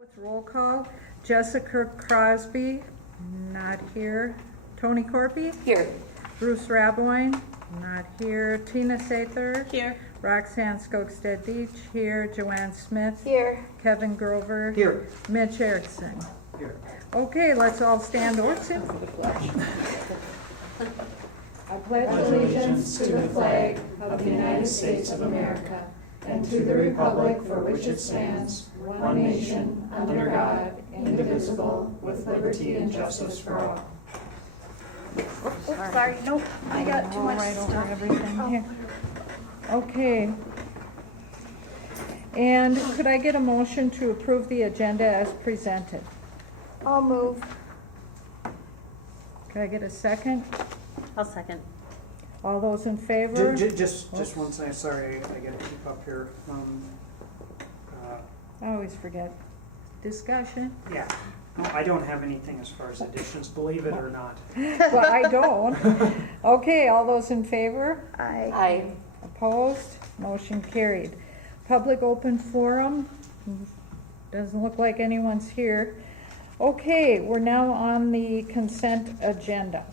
With roll call, Jessica Crosby, not here. Tony Corpy? Here. Bruce Raboyne, not here. Tina Sather? Here. Roxanne Skogstead Beach, here. Joanne Smith? Here. Kevin Grover? Here. Mitch Erickson? Here. Okay, let's all stand or sit for the pledge. I pledge allegiance to the flag of the United States of America and to the republic for which it stands, one nation, under God, indivisible, with liberty and justice for all. Oops, sorry, nope, I got too much Right over stuff. everything here. Okay. And could I get a motion to approve the agenda as presented? I'll move. Could I get a second? I'll second. All those in favor? Just one second, sorry, I gotta keep up here. I always forget. Discussion? Yeah, no, I don't have anything as far as additions, believe it or not. Well, I don't. Okay, all those in favor? Aye. Opposed? Motion carried. Public open forum? Doesn't look like anyone's here. Okay, we're now on the consent agenda.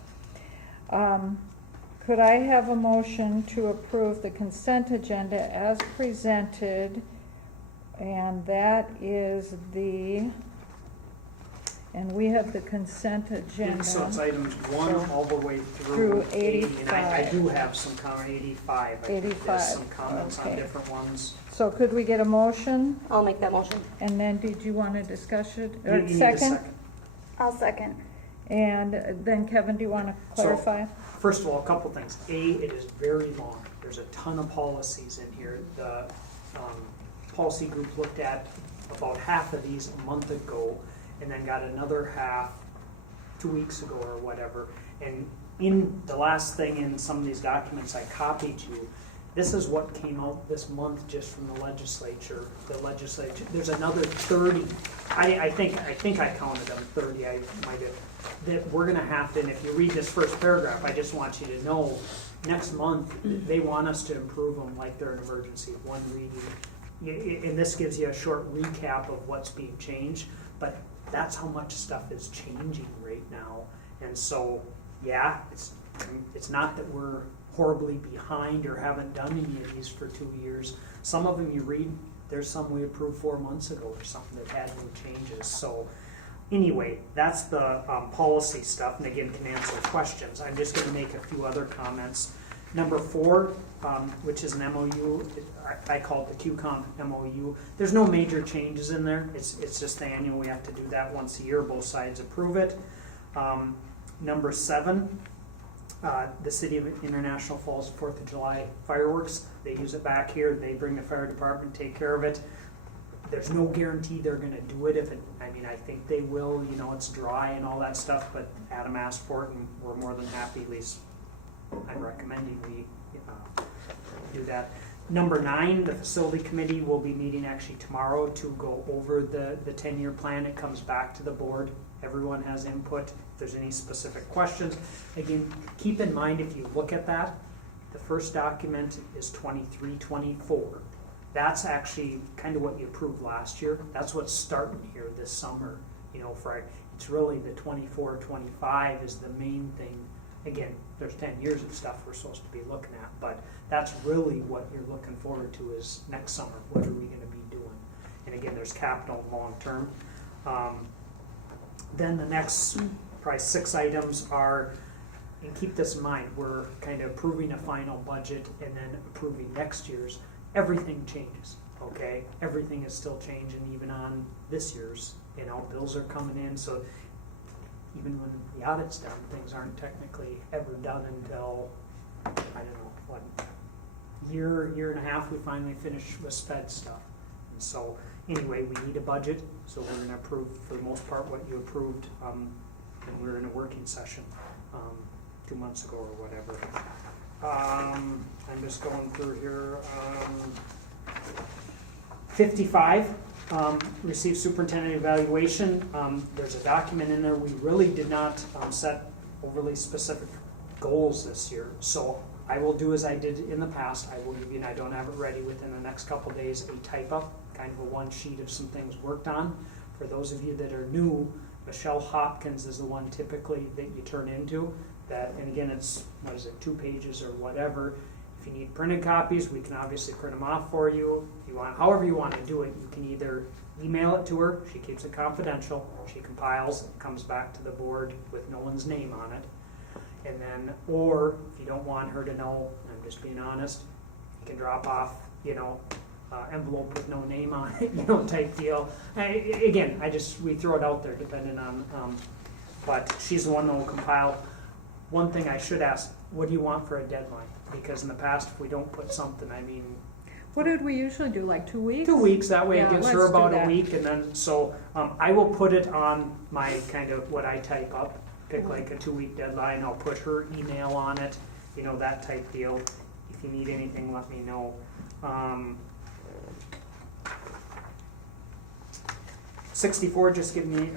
Could I have a motion to approve the consent agenda as presented? And that is and we have the consent agenda. So it's items 1 all the way Through through 80, and I 85. do have some comment, 85. I think 85, there's some comments on okay. different ones. So could we get a motion? I'll make that motion. And then did you want to discuss it? You Or need a second? I'll second. And then Kevin, do you want to clarify? First of all, a couple things. A, it is very long. There's a ton of policies in here. The policy group looked at about half of these a month ago and then got another half 2 weeks ago or whatever. And in the last thing in some of these documents I copied you, this is what came out this month just from the legislature. There's another 30. I think I counted them 30. I might have. That we're going to have to, and if you read this first paragraph, I just want you to know, next month, they want us to improve them like they're an emergency, one reading. And this gives you a short recap of what's being changed, but that's how much stuff is changing right now. And so, yeah, it's not that we're horribly behind or haven't done any of these for 2 years. Some of them you read, there's some we approved 4 months ago or something that had no changes. So anyway, that's the policy stuff, and again, can answer questions. I'm just going to make a few other comments. Number 4, which is an MOU, I call it the QComp MOU. There's no major changes in there. It's just the annual. We have to do that once a year. Both sides approve it. Number 7, the City of International Falls 4th of July fireworks. They use it back here. They bring the fire department, take care of it. There's no guarantee they're going to do it. I think they will. You know, it's dry and all that stuff, but Adam asked for it, and we're more than happy. At least I'm recommending we do that. Number 9, the facility committee will be meeting actually tomorrow to go over the 10-year plan. It comes back to the board. Everyone has input. If there's any specific questions, again, keep in mind if you look at that, the first document is 23-24. That's actually kind of what you approved last year. That's what's starting here this summer. You know, it's really the 24-25 is the main thing. Again, there's 10 years of stuff we're supposed to be looking at, but that's really what you're looking forward to is next summer. What are we going to be doing? And again, there's capital long term. Then the next probably 6 items are, and keep this in mind, we're kind of approving a final budget and then approving next year's. Everything changes, okay? Everything is still changing even on this year's. You know, bills are coming in, so even when the audit's done, things aren't technically ever done until, I don't know, what, year and a half we finally finish with sped stuff. And so anyway, we need a budget, so we're going to approve for the most part what you approved when we were in a working session 2 months ago or whatever. I'm just going through here. 55, received superintendent evaluation. There's a document in there. We really did not set overly specific goals this year. So I will do as I did in the past. I will give you, and I don't have it ready within the next couple of days, a type-up, kind of a one sheet of some things worked on For those of you that are new, Michelle Hopkins is the one typically that you turn into. That, and again, it's, 2 pages or whatever. If you need printed copies, we can obviously print them off for you. If you want, however you want to do it, you can either email it to her, she keeps it confidential, she compiles, it comes back to the board with no one's name on it. And then, or if you don't want her to know, I'm just being honest, you can drop off, envelope with no name on it, type deal. Again, we throw it out there depending on, but she's the one that will compile. One thing I should ask, what do you want for a deadline? Because in the past, if we don't put something, What did we usually do, like 2 weeks? 2 weeks, that way it Yeah, gives her let's do about a that. week, and then, so, I will put it on my kind of what I type up, pick like a 2-week deadline, I'll put her email on it, that type deal. If you need anything, let me know. 63, just give me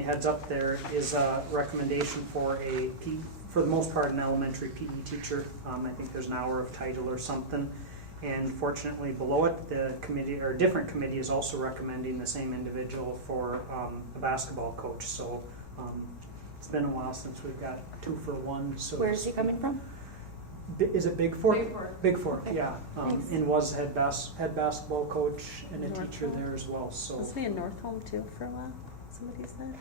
a heads up, there is a recommendation for for the most part, an elementary PE teacher. I think there's an hour of title or something. And fortunately below it, the committee, or a different committee, is also recommending the same individual for a basketball coach. So it's been a while since we've got 2 for 1. So Where is he coming from? Is it Big Fork? Big Fork. Big Fork, Okay. yeah. Thanks. And was head basketball coach and a North teacher Home. there as well. So Was he in North Home too for a while? Somebody said?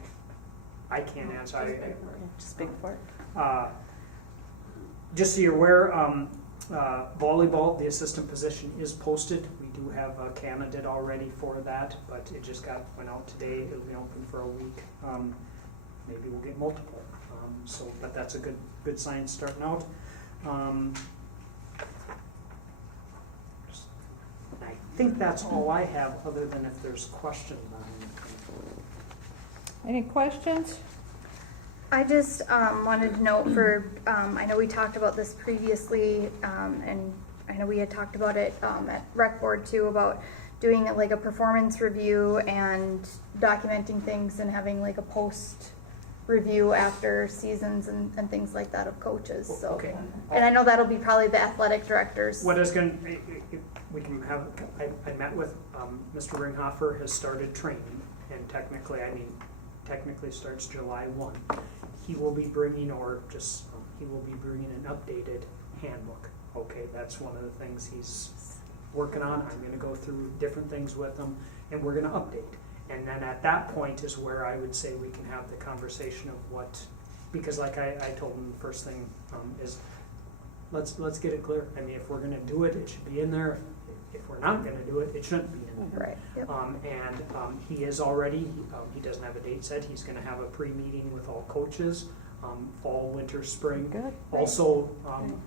I can't answer. Yeah, just Big Fork. Just so you're aware, volleyball, the assistant position is posted. We do have a candidate already for that, but it just went out today. It'll be open for a week. Maybe we'll get multiple. But that's a good sign starting out. I think that's all I have, other than if there's questions on anything. Any questions? I just wanted to note I know we talked about this previously, and I know we had talked about it at rec board too, about doing like a performance review and documenting things and having like a post review after seasons and things like that of coaches. So, Okay. and I know that'll be probably the athletic directors. What is going to, we can have, I met with Mr. Ringhofer has started training, and technically starts July 1. He will be bringing, an updated handbook. Okay, that's one of the things he's working on. I'm going to go through different things with him, and we're going to update. And then at that point is where I would say we can have the conversation of because like I told him, the first thing is let's get it clear. I mean, if we're going to do it, it should be in there. If we're not going to do it, it shouldn't be in there. Right. Yep. He is already, he doesn't have a date set. He's going to have a pre-meeting with all coaches, fall, winter, spring. Good. Also,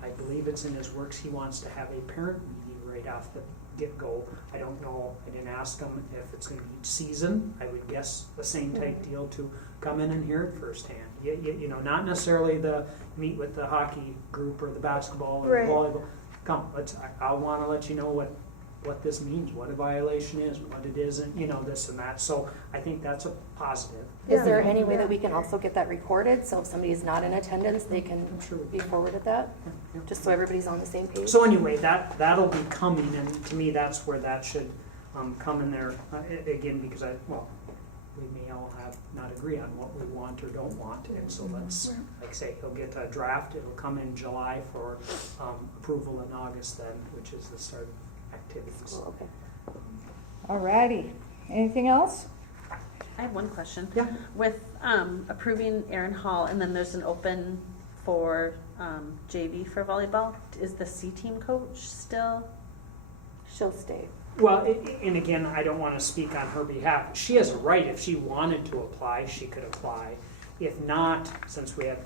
I believe it's in his works, he wants to have a parent meeting right off the get-go. I don't know, I didn't ask him if it's going to be each season. I would guess the same type deal to come in and hear it firsthand. Not necessarily the meet with the hockey group or the basketball or Right. the volleyball. Come, I want to let you know what this means, what a violation is, what it isn't, this and that. So I think that's a positive. Is there Yeah. any way Yeah. that we can also get that recorded, so if somebody's not in attendance, they can I'm sure we be can. forwarded that? Yeah. Just so everybody's on the same page? So anyway, that'll be coming, and to me, that's where that should come in there, again, because we may all not agree on what we want or don't want, and so let's, like I say, he'll get a draft, it'll come in July for approval in August then, which is the start of activities. Cool, okay. Alrighty. Anything else? I have one question. Yeah. With approving Aaron Hall, and then there's an open for JV for volleyball, is the C team coach still? She'll stay. Well, and again, I don't want to speak on her behalf. She has a right, if she wanted to apply, she could apply. If not, since we have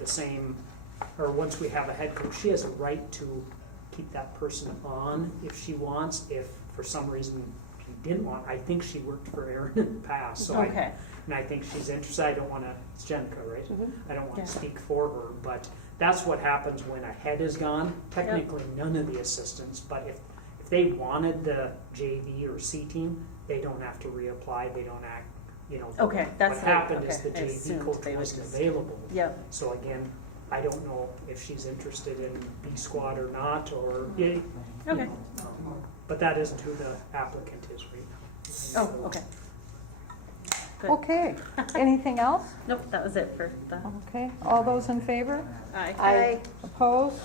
once we have a head coach, she has a right to keep that person on if she wants. If for some reason she didn't want, I think she worked for Aaron in the past, so Okay. I think she's interested. I don't want to, it's Jenica, right? Mhm. I don't want Yeah. to speak for her, but that's what happens when a head is gone. Technically, none of the assistants, but if they wanted the JV or C team, they don't have to reapply. They don't act, Okay, that's what happened is okay. the I JV assumed coach they would wasn't just- available. Yep. So again, I don't know if she's interested in B squad or not, or you Okay. know, but that isn't who the applicant is right now. Oh, okay. Good. Okay, anything else? Nope, that was it for the, Okay, all those in favor? aye. Aye. Opposed?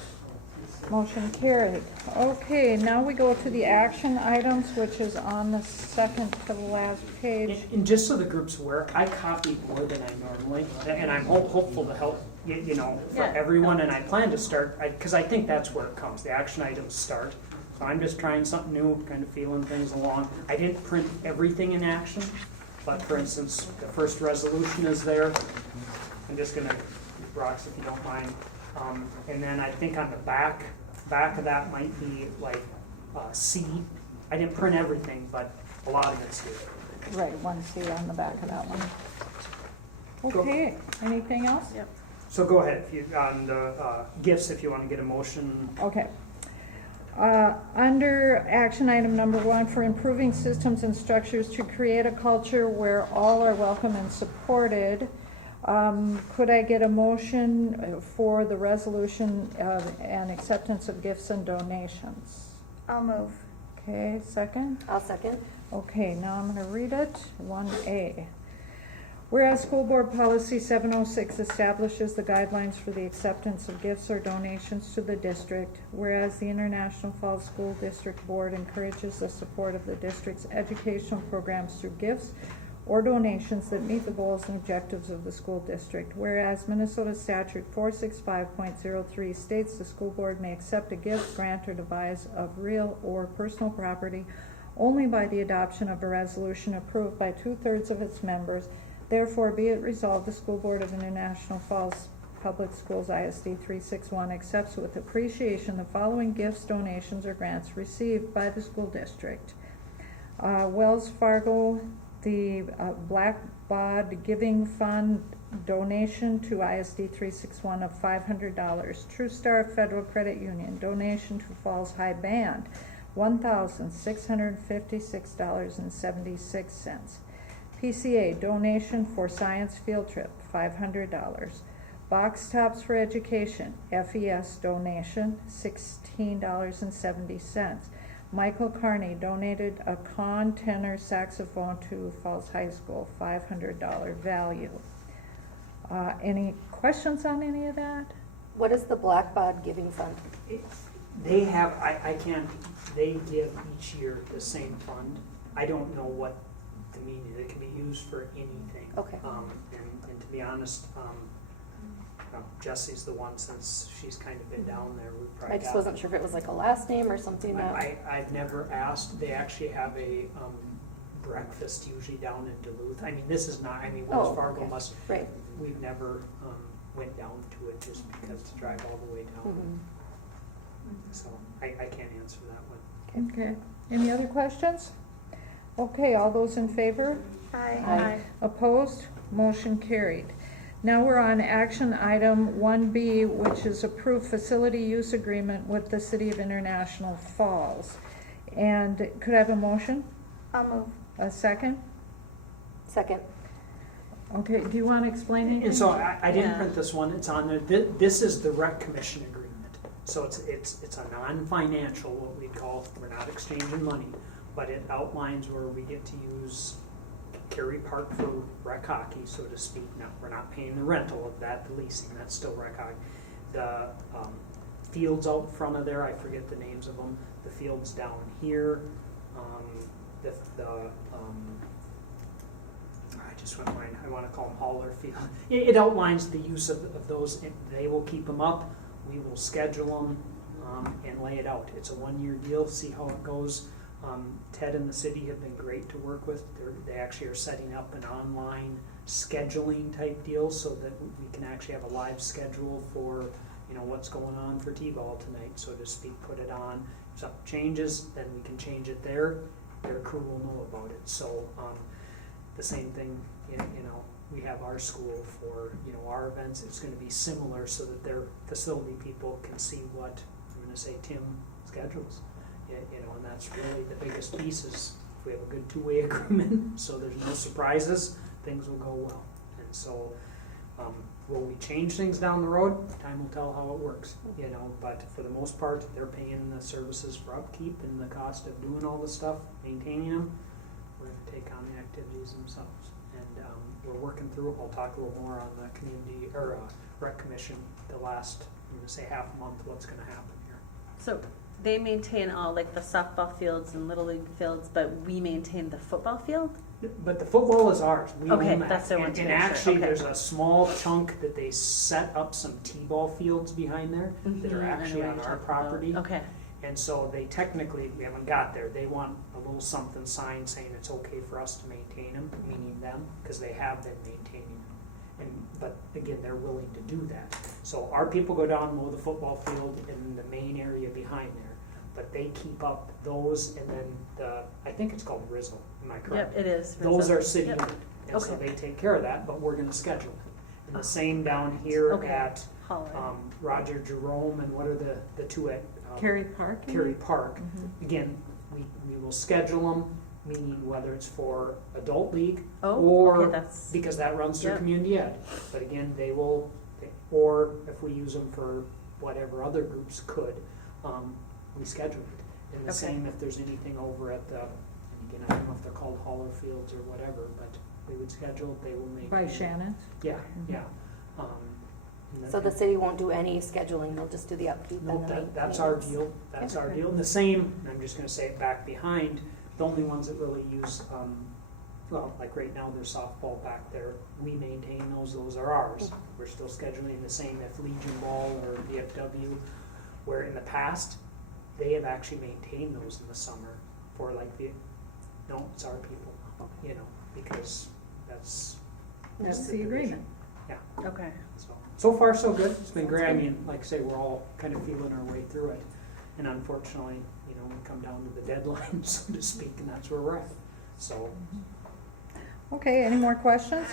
Motion carried. Okay, now we go to the action items, which is on the second to the last page. And just so the group's aware, I copied more than I normally, and I'm hopeful to help, you know, for Yeah. everyone, and I plan to start, because I think that's where it comes, the action items start. So I'm just trying something new, kind of feeling things along. I didn't print everything in action, but for instance, the first resolution is there. I'm just gonna, Rox, if you don't mind. And then I think on the back of that might be like C. I didn't print everything, but a lot of it's here. Right, 1C on the back of that one. Go. Okay, anything else? Yep. So go ahead, if you, on the gifts, if you want to get a motion. Okay. Under action item number 1, for improving systems and structures to create a culture where all are welcome and supported, could I get a motion for the resolution and acceptance of gifts and donations? I'll move. Okay, second? I'll second. Okay, now I'm going to read it. 1A. Whereas School Board Policy 706 establishes the guidelines for the acceptance of gifts or donations to the district, whereas the International Falls School District Board encourages the support of the district's educational programs through gifts or donations that meet the goals and objectives of the school district, whereas Minnesota Statute 465.03 states the school board may accept a gift, grant, or devise of real or personal property only by the adoption of a resolution approved by 2/3 of its members. Therefore, be it resolved, the School Board of International Falls Public Schools ISD 361 accepts with appreciation the following gifts, donations, or grants received by the school district. Wells Fargo, the Black Bod Giving Fund donation to ISD 361 of $500. True Star Federal Credit Union donation to Falls High Band, $1,656.76. PCA donation for science field trip, $500. Box Tops for Education, FES donation, $16.70. Michael Carney donated a con tenor saxophone to Falls High School, $500 value. Any questions on any of that? What is the Black Bod Giving Fund? They have, I can't, they give each year the same fund. I don't know what the meaning, it can be used for anything. Okay. And to be honest, Jessie's the one, since she's kind of been down there, we probably I just wasn't sure if it was like a last name or something that. I've never asked. They actually have a breakfast usually down in Duluth. I mean, this is not, I mean, Wells Oh, Fargo okay. must, Right. we've never went down to it just because to drive all the way down. Mhm. So I can't answer that one. Okay. Any other questions? Okay, all those in favor? Aye. Aye. Opposed? Motion carried. Now we're on action item 1B, which is approved facility use agreement with the City of International Falls. And could I have a motion? I'll move. A second? Second. Okay, do you want to explain anything? And so I didn't Yeah. print this one. It's on there. This is the rec commission agreement. So it's a non-financial, what we'd call, we're not exchanging money, but it outlines where we get to use Cary Park for rec hockey, so to speak. Now, we're not paying the rental of that, the leasing, that's still rec hockey. The fields out front of there, I forget the names of them. The fields down here, I just went mine, I want to call them Hauler Field. It outlines the use of those. They will keep them up. We will schedule them and lay it out. It's a one-year deal, see how it goes. Ted and the city have been great to work with. They actually are setting up an online scheduling type deal so that we can actually have a live schedule for, you know, what's going on for T-ball tonight, so to speak, put it on. If something changes, then we can change it there. Their crew will know about it. So the same thing, you know, we have our school for, you know, our events. It's going to be similar so that their facility people can see what, I'm going to say, Tim schedules. You know, and that's really the biggest piece is if we have a good two-way agreement, so there's no surprises, things will go well. And so, will we change things down the road? Time will tell how it works, you know, but for the most part, they're paying the services for upkeep and the cost of doing all the stuff, maintaining them. We're going to take on the activities themselves. And we're working through it. We'll talk a little more on the community, or rec commission, the last, I'm gonna say half month, what's gonna happen here. So they maintain all like the softball fields and little league fields, but we maintain the football field? But the football is ours. We Okay, own that. that's what I want to And make sure. actually, Okay. there's a small chunk that they set up some t-ball fields behind there that are Mhm, I know actually what on you're our talking about. property. Okay, And so they technically, we haven't got there, they want a little something sign saying it's okay for us to maintain them, meaning them, because they have been maintaining them. But again, they're willing to do that. So our people go down and mow the football field in the main area behind there, but they keep up those, and then I think it's called Rizzle, am I correct? yep, it is. Those are Rizzo. city Yep. owned, and so Okay. they take care of that, but we're gonna schedule it. And the same down here Okay. at Holler. Roger Jerome, and what are the two at? Cary Park? Cary Park. Mhm. Again, we will schedule them, meaning whether it's for adult league, Oh, or, okay, that's, because that runs through Yep. community ed. But again, or if we use them for whatever other groups could, we schedule it. And the Okay. same if there's anything over at the, and again, I don't know if they're called holler fields or whatever, but we would schedule it, they will make. By Shannon's? Yeah, Mhm. yeah. And then- So the city won't do any scheduling, they'll just do the upkeep No, and the that's our maintenance. deal, that's our Okay. deal. And the same, I'm just gonna say it back behind, the only ones that really use, well, like right now, there's softball back there. We maintain those are ours. We're still scheduling the same if Legion Ball or VFW, where in the past, they have actually maintained those in the summer for like no, it's our people, you know, because that's. That's the the division. agreement. Yeah. okay. So far, so good. It's been great. I mean, like I say, we're all kind of feeling our way through it. And unfortunately, you know, we come down to the deadline, so to speak, and that's where we're at. So, Okay, any more questions?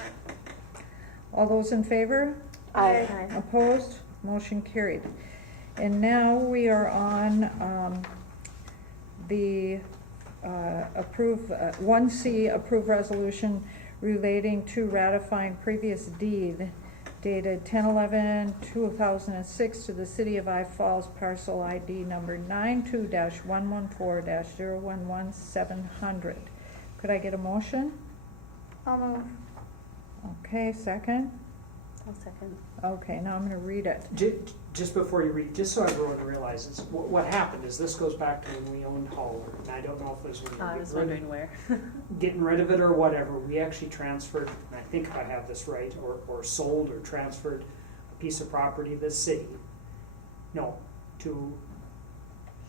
All those in favor? Aye. Opposed? Motion carried. And now we are on the 1C, approve resolution relating to ratifying previous deed dated 10/11/2006 to the City of I Falls, parcel ID number 92-114-011-700. Could I get a motion? I'll move. Okay, second? I'll second. Okay, now I'm gonna read it. just before you read, just so everyone realizes, what happened is this goes back to when we owned Holler. And I don't know if it was when we I were was wondering where. getting rid of it or whatever. We actually transferred, and I think if I have this right, or sold or transferred a piece of property to the city. No, to,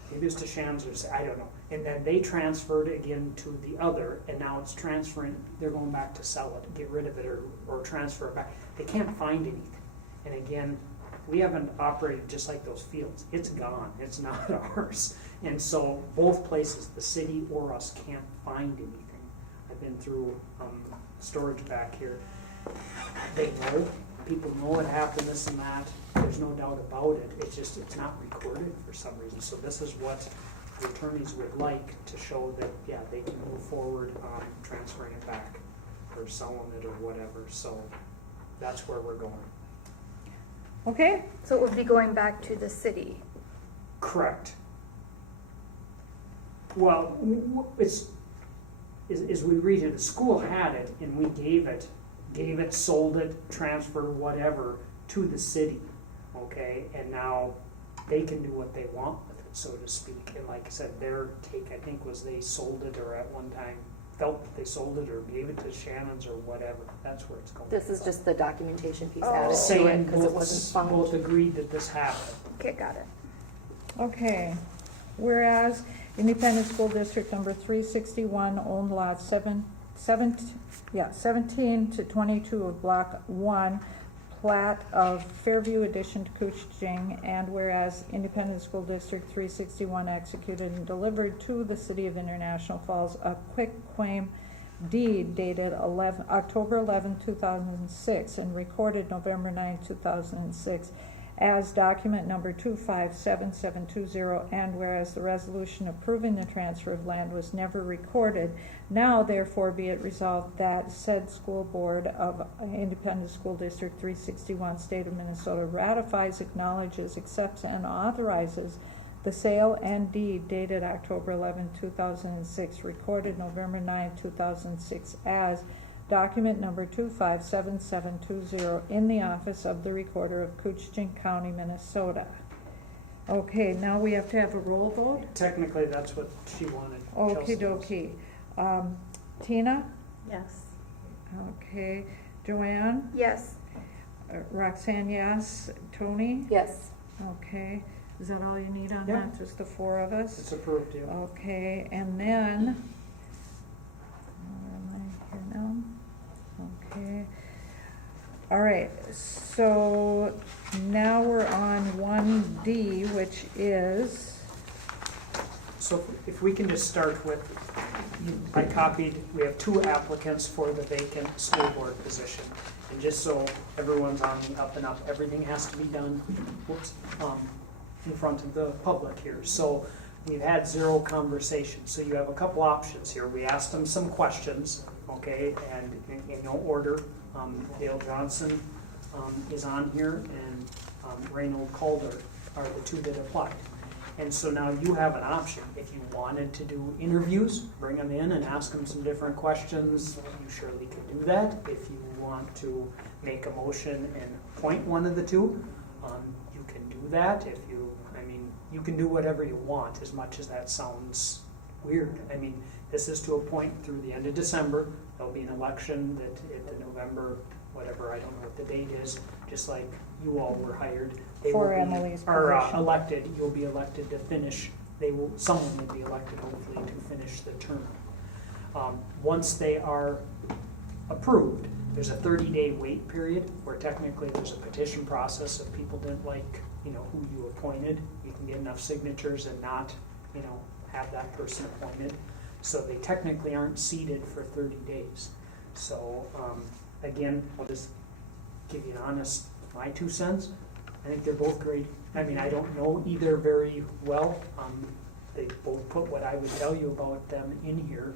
maybe it was to Shams or, I don't know. And then they transferred again to the other, and now it's transferring, they're going back to sell it, get rid of it, or transfer it back. They can't find anything. And again, we haven't operated just like those fields. It's gone, it's not ours. And so both places, the city or us, can't find anything. I've been through storage back here. They know, people know it happened, this and that. There's no doubt about it. It's just, it's not recorded for some reason. So this is what the attorneys would like to show that, yeah, they can move forward on transferring it back or selling it or whatever. So that's where we're going. Okay, So it would be going back to the city. Correct. Well, it's, as we read it, the school had it and we gave it, sold it, transferred, whatever, to the city, okay? And now they can do what they want with it, so to speak. And like I said, their take, I think, was they sold it, or at one time felt that they sold it or gave it to Shannon's or whatever. That's where it's going. This is just the documentation piece Oh. added to it, Saying because it wasn't both found. agreed that this happened. Okay, got it. okay. Whereas Independent School District number 361 owned lots 17 to 22 of Block 1, plat of Fairview addition to Kuching, and whereas Independent School District 361 executed and delivered to the City of International Falls a quitclaim deed dated October 11, 2006, and recorded November 9, 2006, as document number 257720, and whereas the resolution approving the transfer of land was never recorded, now therefore be it resolved that said school board of Independent School District 361, State of Minnesota, ratifies, acknowledges, accepts, and authorizes the sale and deed dated October 11, 2006, recorded November 9, 2006, as document number 257720 in the office of the recorder of Coochin County, Minnesota. Okay, now we have to have a roll vote. Technically, that's what she wanted. Okie Chelsea was. dokie. Tina? Yes. Okay. Joanne? Yes. Roxanne, yes. Tony? Yes. Okay. Is that all you need on Yeah. that? Just the four of us? It's approved, yeah. Okay, and then, where am I here now? Okay. All right, so now we're on 1D, which is, So if we can just start with, I copied, we have 2 applicants for the vacant school board position. And just so everyone's on the up and up, everything has to be done, in front of the public here. So we've had 0 conversations, so you have a couple options here. We asked them some questions, okay, and in no order. Dale Johnson is on here, and Reynold Calder are the 2 that applied. And so now you have an option. If you wanted to do interviews, bring them in and ask them some different questions, you surely could do that. If you want to make a motion and appoint one of the 2, you can do that. You can do whatever you want, as much as that sounds weird. I mean, this is to appoint through the end of December. There'll be an election that at the November, whatever, I don't know what the date is, just like you all were hired. They For will be- Emily's Or position. elected, you'll be elected to finish, someone will be elected hopefully to finish the term. Once they are approved, there's a 30-day wait period where technically there's a petition process. If people didn't like, who you appointed, you can get enough signatures and not, have that person appointed. So they technically aren't seated for 30 days. So, again, I'll just give you an honest, my 2 cents. I think they're both great. I mean, I don't know either very well. They both put what I would tell you about them in here.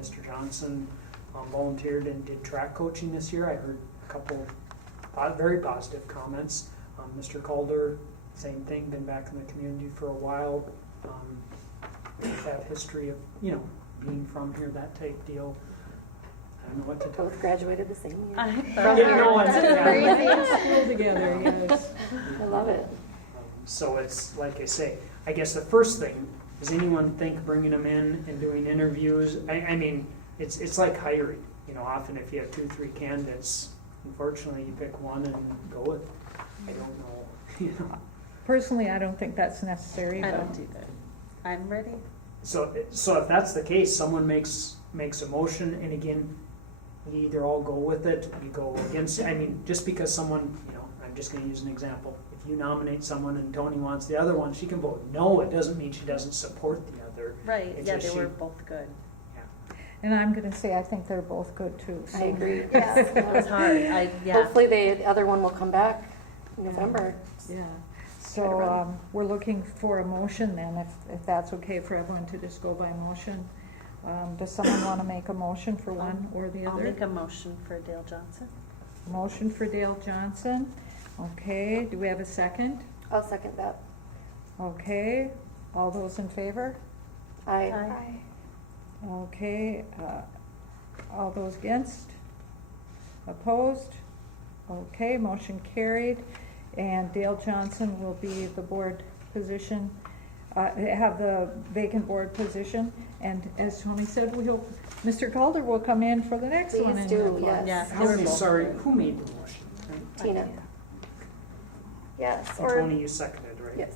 Mr. Johnson volunteered and did track coaching this year. I heard a couple very positive comments. Mr. Calder, same thing, been back in the community for a while. That history of, being from here, that type deal. I don't know what to tell Both graduated the same year. I Yeah, no, I'm- thought. school together, yes. I love it. So it's, like I say, I guess the first thing, does anyone think bringing them in and doing interviews, I mean, it's like hiring. Often if you have 2, 3 candidates, unfortunately you pick one and go with it. I don't know, Personally, I don't think that's necessary, I but don't either. I'm ready. So if that's the case, someone makes a motion, and again, you either all go with it, you go against it. I mean, just because someone, I'm just gonna use an example. If you nominate someone and Tony wants the other one, she can vote no. It doesn't mean she doesn't support the other. Right, It's yeah, just they she- were both good. and I'm gonna say I think they're both good too. I so- agree. Yeah. It was hard, yeah. Hopefully the other one will come back in November. Yeah, so we're looking for a motion then, if that's okay for everyone to just go by motion. Does someone want to make a motion for one or the I'll other? make a motion for Dale Johnson. Motion for Dale Johnson. Okay, do we have a second? I'll second that. Okay, all those in favor? I Aye. Okay, all those against? Opposed? Okay, motion carried. And Dale Johnson will be the board position, have the vacant board position. And as Tony said, we hope Mr. Calder will come in for the next one. Please and do, apply. yes. Yeah, they were both Sorry, good. who made the motion? Tina. Yes, And or Tony, you seconded, right? Yes.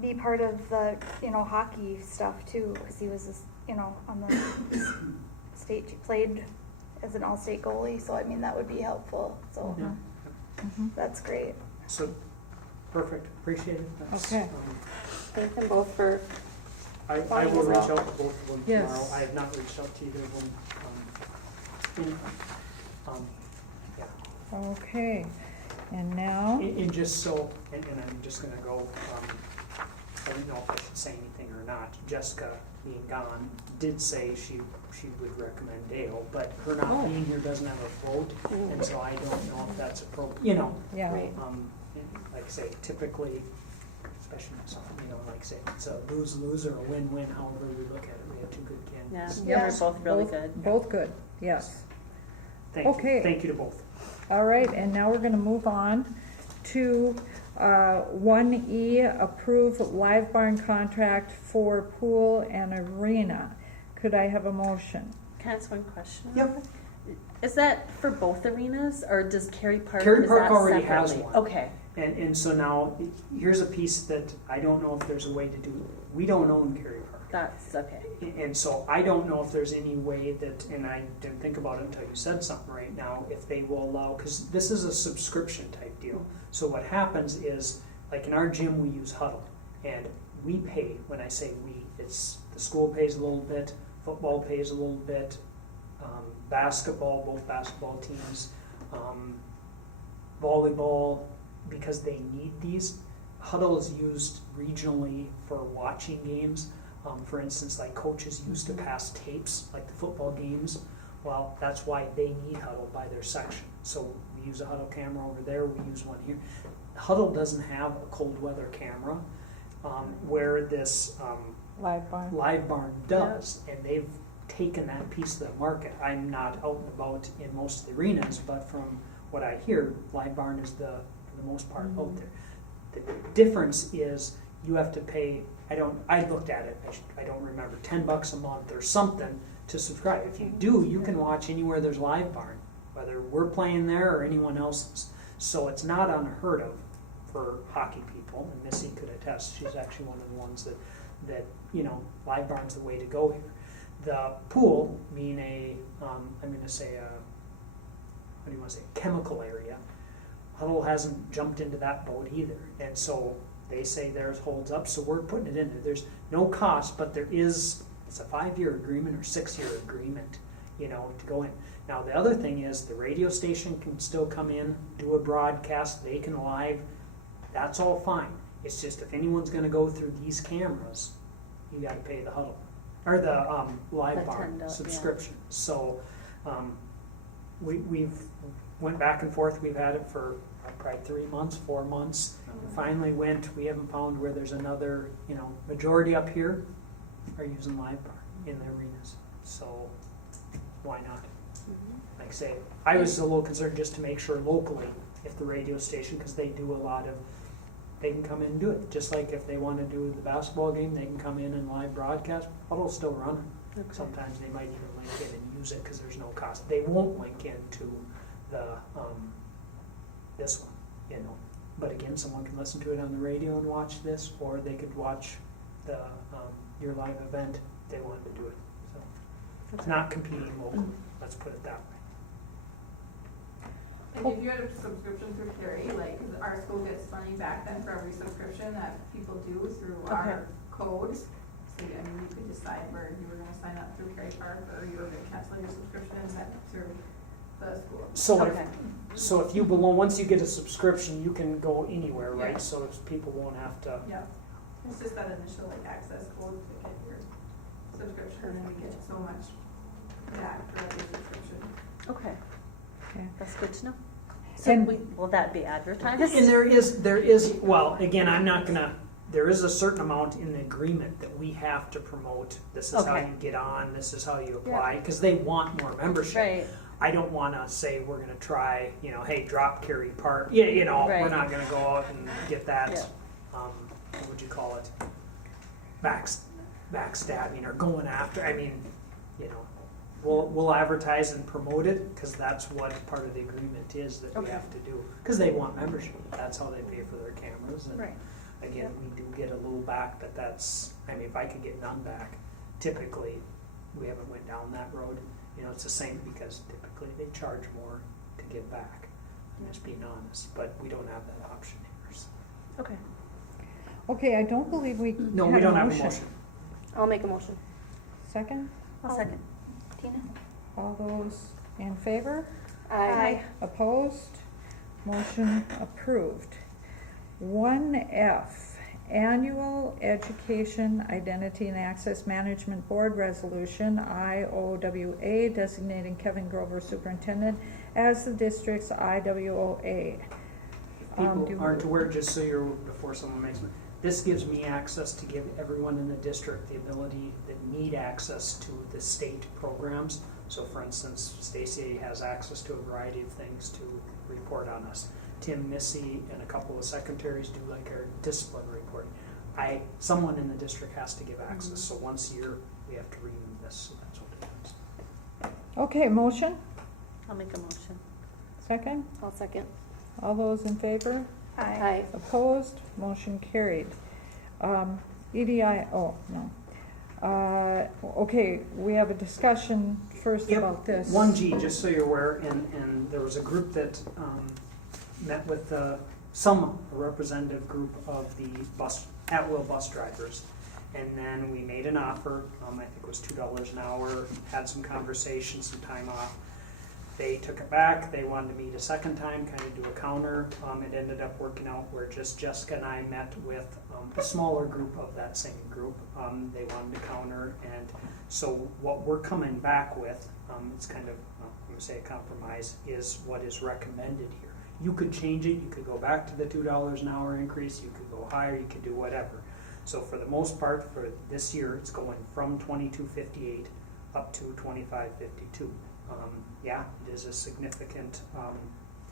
be part of the, hockey stuff too, because he was, on the state, played as an all-state goalie, so I mean, that would be helpful, so Yeah. Mhm. that's great. So, perfect, appreciate it. That's, Okay. Thank them both for, I Fine will as reach well. out to both of them Yes. tomorrow. I have not reached out to either of them. Yeah. Okay, and now, And just so, and I'm just gonna go, I don't know if I should say anything or not. Jessica being gone did say she would recommend Dale, but her not Oh. being here doesn't have a vote, Mm. and so I don't know if that's appropriate, yeah. right. like I say, typically, especially myself, like I say, it's a lose-lose or a win-win, however we look at it. We have 2 good Yeah, candidates. they were both really good. Both good, Yes. Thank you. Okay. Thank you to both. All right, and now we're gonna move on to 1E, approve live barn contract for pool and arena. Could I have a motion? Can I ask one question? Yep. Is that for both arenas, or does Cary Park? Cary is Park that already has separately? one. Okay, And so now, here's a piece that I don't know if there's a way to do. We don't own Cary Park. that's okay. And so I don't know if there's any way that, and I didn't think about it until you said something right now, if they will allow, because this is a subscription type deal. So what happens is, like in our gym, we use Huddle, and we pay, when I say we, it's the school pays a little bit, football pays a little bit, basketball, both basketball teams, volleyball, because they need these. Huddle is used regionally for watching games. For instance, like coaches used to pass tapes, like the football games. Well, that's why they need Huddle by their section. So we use a Huddle camera over there, we use one here. Huddle doesn't have a cold weather camera, where this Live barn? Live Barn does, and they've taken that piece of the market. I'm not out and about in most of the arenas, but from what I hear, Live Barn is for the most part out there. The difference is you have to pay, I looked at it, I don't remember, $10 a month or something to subscribe. If you do, you can watch anywhere there's Live Barn, whether we're playing there or anyone else's. So it's not unheard of for hockey people, and Missy could attest, she's actually one of the ones that Live Barn's the way to go here. The pool, being I'm going to say chemical area, Huddle hasn't jumped into that boat either. And so they say theirs holds up, so we're putting it in there. There's no cost, but it's a 5-year agreement or 6-year agreement, to go in. Now, the other thing is the radio station can still come in, do a broadcast, they can live. That's all fine. It's just if anyone's going to go through these cameras, you got to pay the Huddle or the Live The Barn $10, subscription. So we've went back and forth. We've had it for probably 3 months, 4 months. And finally we haven't found where there's another, majority up here are using Live Barn in the arenas. So why not? Like I say, I was a little concerned just to make sure locally, if the radio station, because they do a lot of, they can come in and do it. Just like if they want to do the basketball game, they can come in and live broadcast. Huddle's still running. Okay. Sometimes they might even link in and use it because there's no cost. They won't link into the this one, But again, someone can listen to it on the radio and watch this, or they could watch the your live event if they wanted to do it. So it's not competing locally. Let's put it that way. And if you had a subscription through Cary, like, 'cause our school gets money back then for every subscription that people do through our codes. So, you could decide where you were gonna sign up through Cary Park, or you were gonna cancel your subscription and send it through the school. So if you belong, once you get a subscription, you can go anywhere, right? Yeah. So people won't have to. Yeah, it's just that initial access code to get your subscription, and then we get so much back for every subscription. Okay, Okay. that's good to know. So And- will that be advertised? And there is, well, again, there is a certain amount in the agreement that we have to promote. This is how Okay. you get on, this is how you apply, because they want more membership. Right, I don't want to say we're going to try, hey, drop Cary Park. Yeah, we're Right. not going to go out and get that, Yeah. what would you call it? Backstabbing or going after. We'll advertise and promote it because that's what part of the agreement is that we Okay. have to do. Because they want membership. That's how they pay for their cameras. And right. again, we do get a little back, but if I could get none back, typically, we haven't went down that road. It's the same because typically they charge more to get back. I'm just being honest, but we don't have that option here. So. Okay. Okay, I don't believe we No, had we don't have a motion. I'll make a motion. Second? I'll second. Tina? All those in favor? Aye. Opposed? Motion approved. 1F, Annual Education Identity and Access Management Board Resolution, IOWA, designating Kevin Grover Superintendent as the district's IWOA. People aren't aware, just so you're, before someone makes me, this gives me access to give everyone in the district the ability that need access to the state programs. So for instance, Stacy has access to a variety of things to report on us. Tim, Missy, and a couple of secretaries do like our discipline reporting. Someone in the district has to give access, so once a year we have to renew this, so that's what it is. Okay, motion, I'll make a motion. second? I'll second. All those in favor? Aye. Opposed? Motion carried. EDI, oh, no. Okay, we have a discussion first Yep. about this. 1G, just so you're aware, and there was a group that met with a representative group of the at-will bus drivers. And then we made an offer, I think it was $2 an hour, had some conversations, some time off. They took it back, they wanted to meet a second time, kind of do a counter. It ended up working out where just Jessica and I met with a smaller group of that same group. They wanted to counter, and so what we're coming back with, it's kind of, I'm going to say a compromise, is what is recommended here. You could change it, you could go back to the $2 an hour increase, you could go higher, you could do whatever. So for the most part, for this year, it's going from $22.58 up to $25.52. Yeah, it is a significant,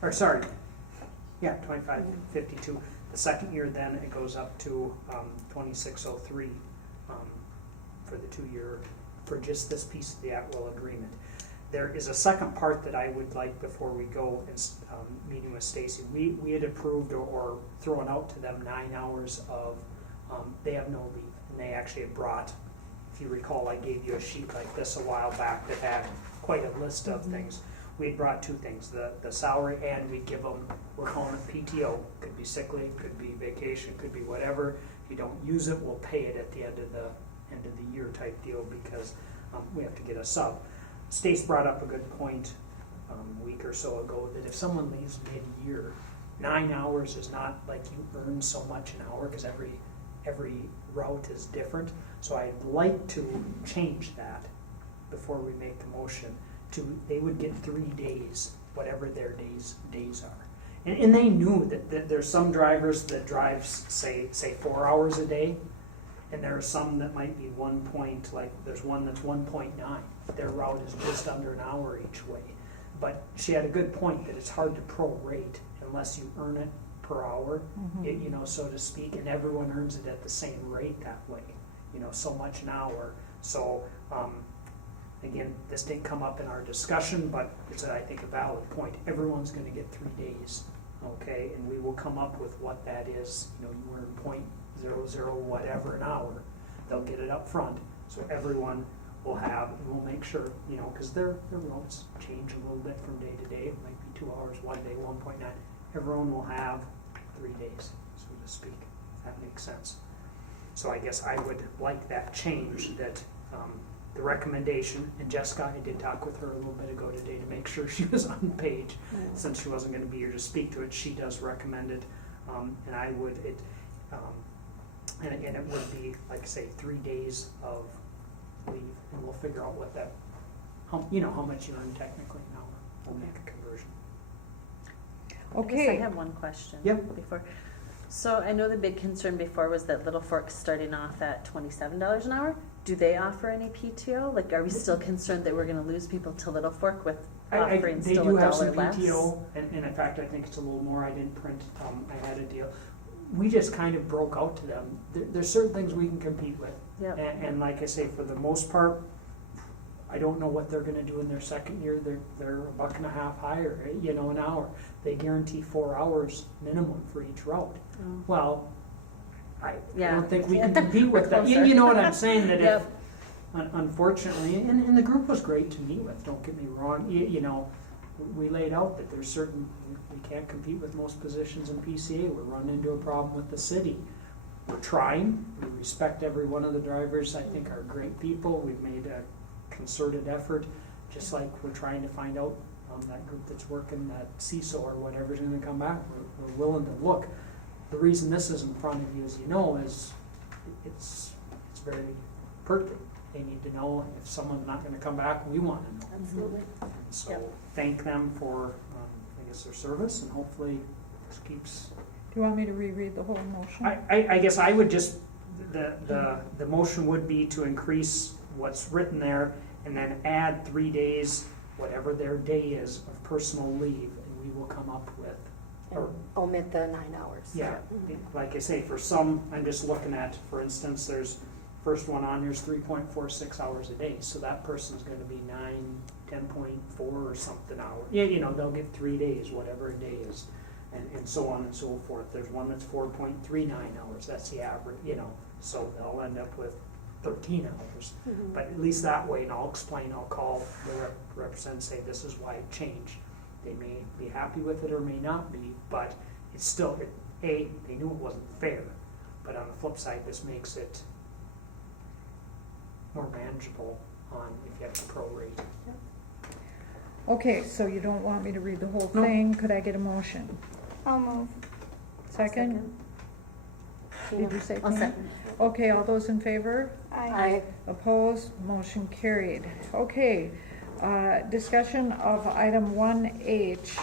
$25.52. The second year, then it goes up to $26.03 for the 2 year, for just this piece of the at-will agreement. There is a second part that I would like before we go in meeting with Stacy. We had approved or thrown out to them 9 hours of, they have no leave, and they actually had brought, if you recall, I gave you a sheet like this a while back that had quite a list of things. We had brought two things, the salary, and we'd give them, we're calling it PTO, could be sick leave, could be vacation, could be whatever. If you don't use it, we'll pay it at the end of the year type deal, because we have to get a sub. Stace brought up a good point a week or so ago, that if someone leaves mid-year, 9 hours is not like you earn so much an hour, because every route is different. So I'd like to change that before we make the motion to, they would get 3 days, whatever their days are. And they knew that there's some drivers that drive, say 4 hours a day, and there are some that might be there's one that's 1.9. Their route is just under an hour each way. But she had a good point that it's hard to prorate unless you earn it per hour, so to speak, and everyone earns it at the same rate that way, so much an hour. So again, this didn't come up in our discussion, but it's, I think, a valid point. Everyone's going to get 3 days, okay, and we will come up with what that is. You earn .00 whatever an hour. They'll get it up front, so everyone will have, and we'll make sure, because their routes change a little bit from day to day. It might be 2 hours one day, 1.9. Everyone will have 3 days, so to speak, if that makes sense. So I guess I would like that change, that the recommendation, and Jessica, I did talk with her a little bit ago today to make sure she was on the page, since she wasn't going to be here to speak to it. She does recommend it, and I would, and it would be, like I say, 3 days of leave, and we'll figure out what that, how much you earn technically an hour. We'll make a conversion. I guess I have one question. Yep. Before. So I know the big concern before was that Little Fork's starting off at $27 an hour. Do they offer any PTO? Like, are we still concerned that we're going to lose people to Little Fork with offering They still do $1 have some less? PTO, and in fact, I think it's a little more. I didn't print, I had a deal. We just kind of broke out to them. There's certain things we can compete with. Yep. And like I say, for the most part, I don't know what they're gonna do in their second year. They're $1.50 higher, an hour. They guarantee 4 hours minimum for each route. Oh. Well, I Yeah. don't think we can compete with that. Closer. You know what I'm saying? That Yep. if, unfortunately, and the group was great to meet with, don't get me wrong, we laid out that there's certain, we can't compete with most positions in PCA. We're running into a problem with the city. We're trying. We respect every one of the drivers. I think are great people. We've made a concerted effort, just like we're trying to find out that group that's working at CISO or whatever is going to come back. We're willing to look. The reason this is in front of you, as you know, is it's very pertinent. They need to know if someone's not going to come back. We want to know. Absolutely. So Yep. thank them for, their service, and hopefully this keeps. Do you want me to reread the whole motion? I guess I would just, the motion would be to increase what's written there, and then add 3 days, whatever their day is, of personal leave, and we will come up with, And omit the 9 hours. yeah, Mhm. like I say, for some, I'm just looking at, for instance, there's, first one on there's 3.46 hours a day, so that person's gonna be 10.4 or something hours. Yeah, you know, they'll get 3 days, whatever a day is, and so on and so forth. There's one that's 4.39 hours, that's the average, you know, so they'll end up with 13 hours. Mhm. But at least that way, and I'll explain, I'll call the representative, say this is why it changed. They may be happy with it or may not be, but it's still, they knew it wasn't fair. But on the flip side, this makes it more manageable on if you have to prorate. Okay, so you don't want me to read the whole No. thing, could I get a motion? I'll move. Second? Did you say I'll Tina? second. Okay, all those in favor? Aye. Opposed? Motion carried. Okay, discussion of item 1H,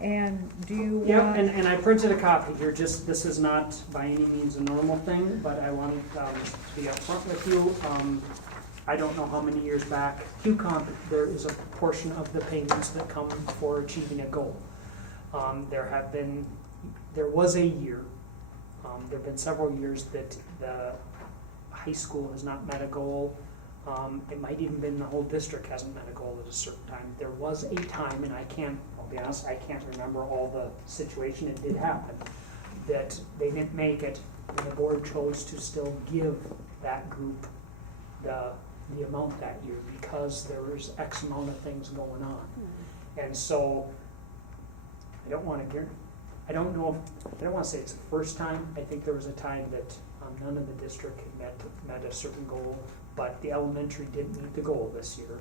and do you want? Yeah, and I printed a copy here, just, this is not by any means a normal thing, but I wanted to be upfront with you. I don't know how many years back, QComp, there is a portion of the payments that come for achieving a goal. There was a year, there've been several years that the high school has not met a goal. It might even been the whole district hasn't met a goal at a certain time. There was a time, and I'll be honest, I can't remember all the situation, it did happen, that they didn't make it, and the board chose to still give that group the amount that year because there was X amount of things going on. And so, I don't want to say it's the first time. I think there was a time that none of the district met a certain goal, but the elementary didn't meet the goal this year.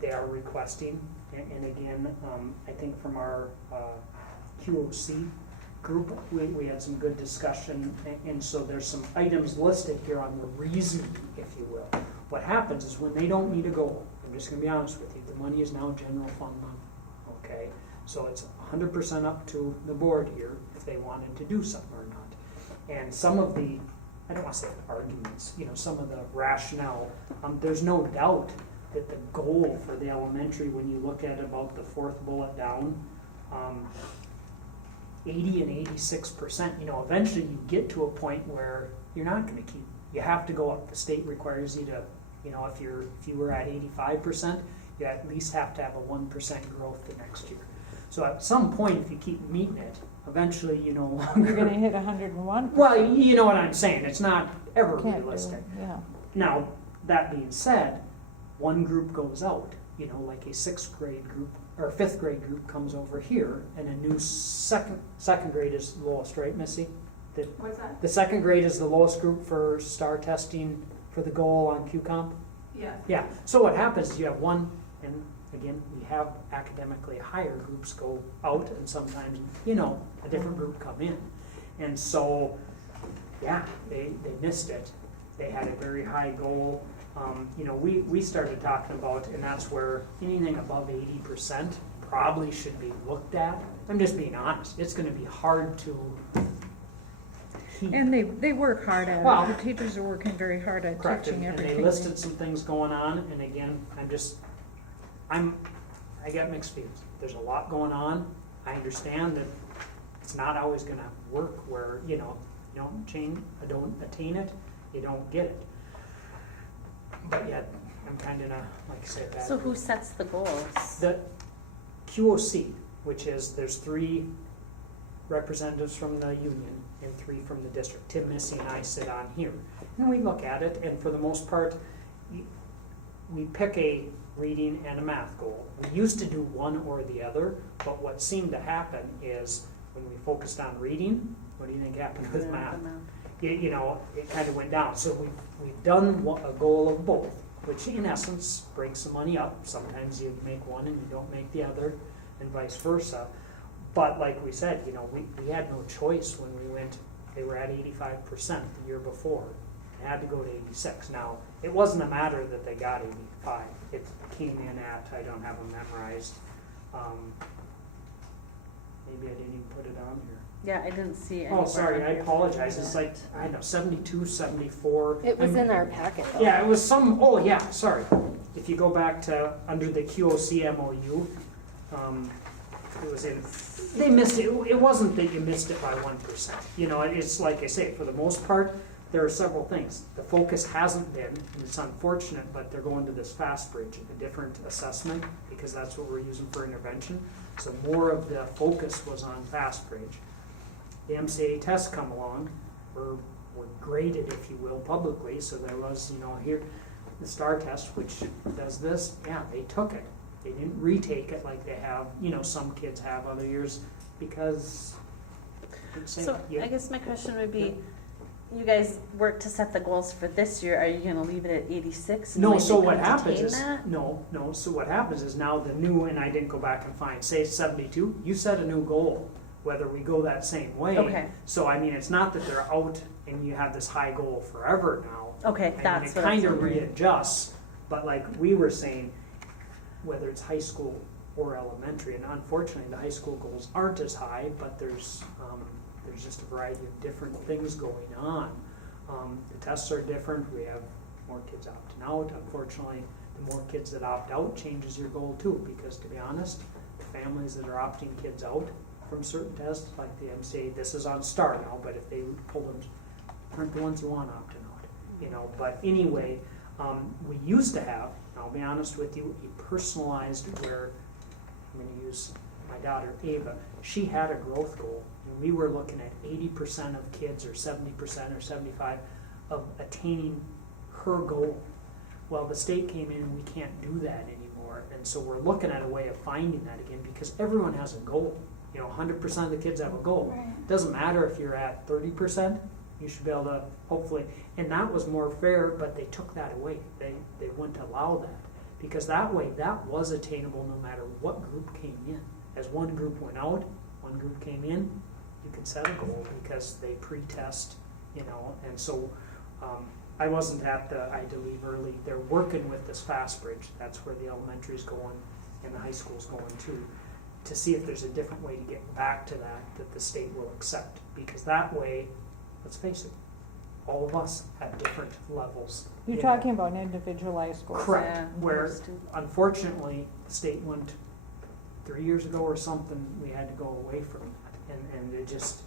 They are requesting, and again, I think from our QOC group, we had some good discussion, and so there's some items listed here on the reasoning, if you will. What happens is when they don't meet a goal, I'm just going to be honest with you, the money is now general fund money, okay? So it's 100% up to the board here if they wanted to do something or not. And some of the, I don't want to say arguments, some of the rationale, there's no doubt that the goal for the elementary, when you look at about the fourth bullet down, 80 and 86%, eventually you get to a point where you're not going to keep, you have to go up. The state requires you to, if you were at 85%, you at least have to have a 1% growth the next year. So at some point, if you keep meeting it, eventually you no longer. You're gonna hit 101%. Well, you know what I'm saying. It's not ever Can't do realistic. it, yeah. Now, that being said, one group goes out, like a sixth grade group or fifth grade group comes over here, and a new second grade is the lowest, right, Missy? What's that? The second grade is the lowest group for STAR testing for the goal on QComp? Yeah. Yeah, so what happens is you have one, and again, we have academically higher groups go out, and sometimes, a different group come in. And so, yeah, they missed it. They had a very high goal. We started talking about, and that's where anything above 80% probably should be looked at. I'm just being honest. It's going to be hard to keep. And they work hard at Well, it, the teachers are working very hard at Correct, teaching and everything. they listed some things going on, and again, I got mixed feelings. There's a lot going on. I understand that it's not always gonna work where, you don't attain it, you don't get it. But yet, I'm kind of, like I said, that. So who sets the goals? The QOC, which is, there's 3 representatives from the union and 3 from the district. Tim, Missy, and I sit on here. And we look at it, and for the most part, we pick a reading and a math goal. We used to do one or the other, but what seemed to happen is when we focused on reading, what do you think happened with math? It kind of went down. So we've done a goal of both, which in essence breaks the money up. Sometimes you make one and you don't make the other, and vice versa. But like we said, we had no choice when we went. They were at 85% the year before. They had to go to 86. Now, it wasn't a matter that they got 85. It came in at, I don't have them memorized. Maybe I didn't even put it on here. Yeah, I didn't see. Oh, sorry, I apologize, it's like, I don't know, 72, 74. It was I'm- in our packet though. Yeah, it was some, oh yeah, sorry. If you go back to, under the QOC MOU, it was in, they missed it. It wasn't that you missed it by 1%. You know, it's like I say, for the most part, there are several things. The focus hasn't been, and it's unfortunate, but they're going to this fast bridge, a different assessment, because that's what we're using for intervention. So more of the focus was on fast bridge. The MCA tests come along, were graded, if you will, publicly, so there was, you know, here, the STAR test, which does this, yeah, they took it. They didn't retake it like they have, you know, some kids have other years, because, So yeah. I guess my question would be, you guys work to set the goals for this year. Are you going to leave it at 86? No, knowing so you're what gonna happens attain is, that? no, so what happens is now the new, and I didn't go back and find, say it's 72, you set a new goal, whether we go that same way. Okay. So I mean, it's not that they're out and you have this high goal forever now. Okay, I mean, that's it what I was kind of wondering. readjusts, but like we were saying, whether it's high school or elementary, and unfortunately the high school goals aren't as high, but there's just a variety of different things going on. The tests are different, we have more kids opting out. Unfortunately, the more kids that opt out changes your goal too, because to be honest, the families that are opting kids out from certain tests, like the MCA, this is on STAR now, but if they pull them, aren't the ones who want opting out, you know. But anyway, we used to have, and I'll be honest with you, a personalized where, I'm going to use my daughter Ava, she had a growth goal, and we were looking at 80% of kids, or 70% or 75% of attaining her goal. Well, the state came in and we can't do that anymore, and so we're looking at a way of finding that again, because everyone has a goal. You know, 100% of the kids have a goal. Right. It doesn't matter if you're at 30%, you should be able to, hopefully, and that was more fair, but they took that away. They wouldn't allow that, because that way, that was attainable no matter what group came in. As one group went out, one group came in, you could set a goal because they pre-test, you know, and so I wasn't at the, I had to leave early. They're working with this fast bridge. That's where the elementary's going and the high school's going to see if there's a different way to get back to that the state will accept. Because that way, let's face it, all of us have different levels. You're you know. talking about individualized goals. Correct, Yeah, where understood. unfortunately, the state went 3 years ago or something, we had to go away from that. And it just,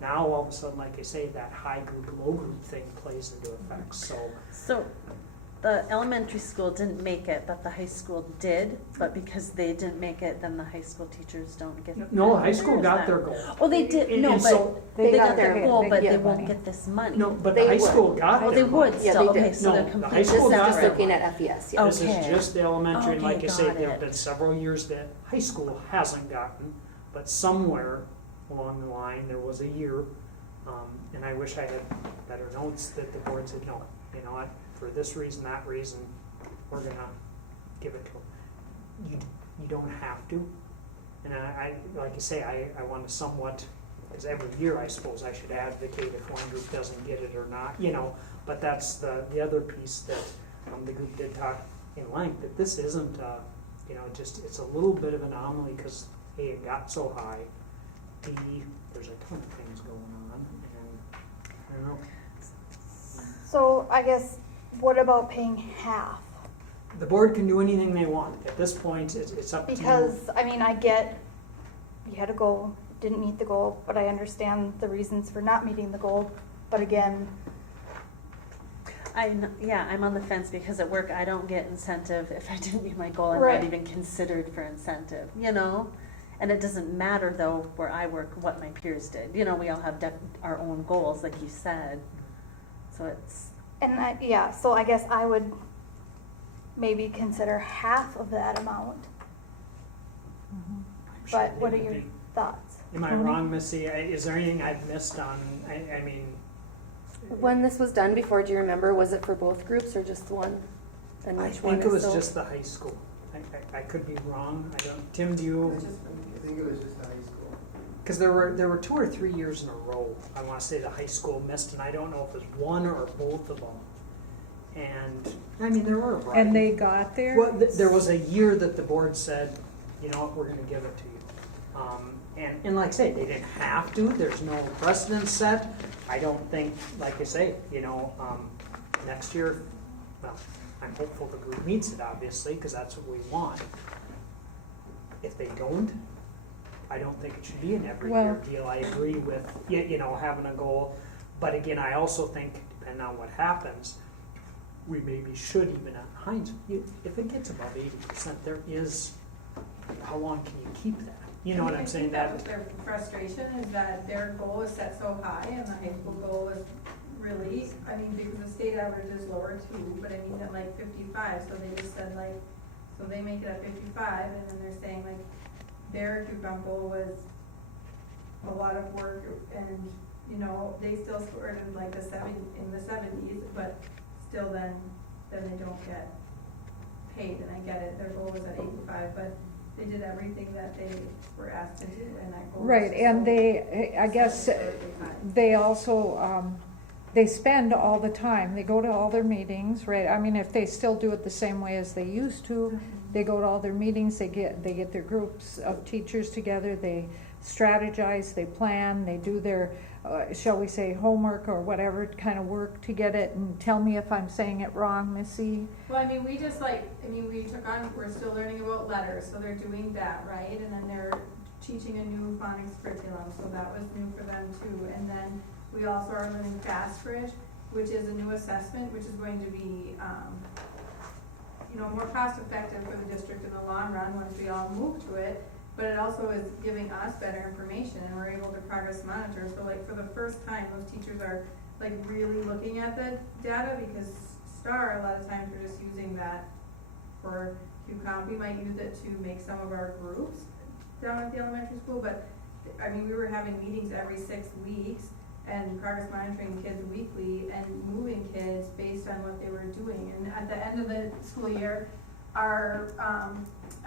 now all of a sudden, like I say, that high group, low group thing plays into effect, so. So the elementary school didn't make it, but the high school did. But because they didn't make it, then the high school teachers don't get. No, high Where school is got that? their goal. Oh, they did. And- No, and but so- they got got their their- goal, they but they get won't money. get this money. No, but They the high would. school got Oh, their they goal. would Yeah, still. they Okay, did. so No, they're the high completely school got Just their separate. looking at FES, yeah. This is Okay. just the elementary, and Okay, like I say, got there have it. been several years that high school hasn't gotten, but somewhere along the line, there was a year, and I wish I had better notes, that the board said, no, you know what, for this reason, that reason, we're gonna give it to them. You don't have to, and I like I say, I want to somewhat, because every year I suppose I should advocate if one group doesn't get it or not, you know, but that's the other piece that the group did talk in length, that this isn't, you know, just, it's a little bit of an anomaly, because A, it got so high, B, there's a ton of things going on, and I don't know. So I guess, what about paying half? The board can do anything they want. At this point, it's up to you. Because, I mean, I get, you had a goal, didn't meet the goal, but I understand the reasons for not meeting the goal. But again, I'm on the fence because at work I don't get incentive if I didn't meet my goal. I'm Right. not even considered for incentive, you know? And it doesn't matter though where I work what my peers did. You know, we all have our own goals, like you said. So it's, so I guess I would maybe consider half of that amount. But what are your thoughts? Am I wrong, Missy? Is there anything I've missed on, I mean, When this was done before, do you remember, was it for both groups or just one? And I which one think it is was still? just the high school. I could be wrong. I don't, Tim, do you? I think it was just high school. Because there were 2 or 3 years in a row, I want to say the high school missed, and I don't know if it was one or both of them. And, I mean, there were a variety. And they got there? Well, there was a year that the board said, you know what, we're going to give it to you. And like I say, they didn't have to, there's no precedent set. I don't think, like I say, next year, well, I'm hopeful the group meets it, obviously, because that's what we want. If they don't, I don't think it should be an every year Well- deal. I agree with, having a goal. But again, I also think, depending on what happens, we maybe should even at Heinz, if it gets above 80%, there is, how long can you keep that? You know what I'm saying? That was their frustration, is that their goal is set so high and the high school goal is really, because the state average is lower too, but at like 55, so they just said so they make it at 55, and then they're saying their group goal was a lot of work, and they still scored in the 70s, but still then they don't get paid, and I get it, their goal was at 85, but they did everything that they were asked to do, and that goal was Right, and they, I guess, historically high. they also, they spend all the time, they go to all their meetings, right? If they still do it the same way as they used to, they go to all their meetings, they get their groups of teachers together, they strategize, they plan, they do their, shall we say, homework or whatever kind of work to get it, and tell me if I'm saying it wrong, Missy. Well, we just we took on, we're still learning about letters, so they're doing that, right? And then they're teaching a new phonics curriculum, so that was new for them too. And then we also are learning Fast Bridge, which is a new assessment, which is going to be, more cost effective for the district in the long run once we all move to it. But it also is giving us better information, and we're able to progress monitor. So for the first time, those teachers are really looking at the data, because STAR, a lot of times we're just using that for QComp. We might use it to make some of our groups down at the elementary school, but we were having meetings every 6 weeks and progress monitoring kids weekly and moving kids based on what they were doing. And at the end of the school year, at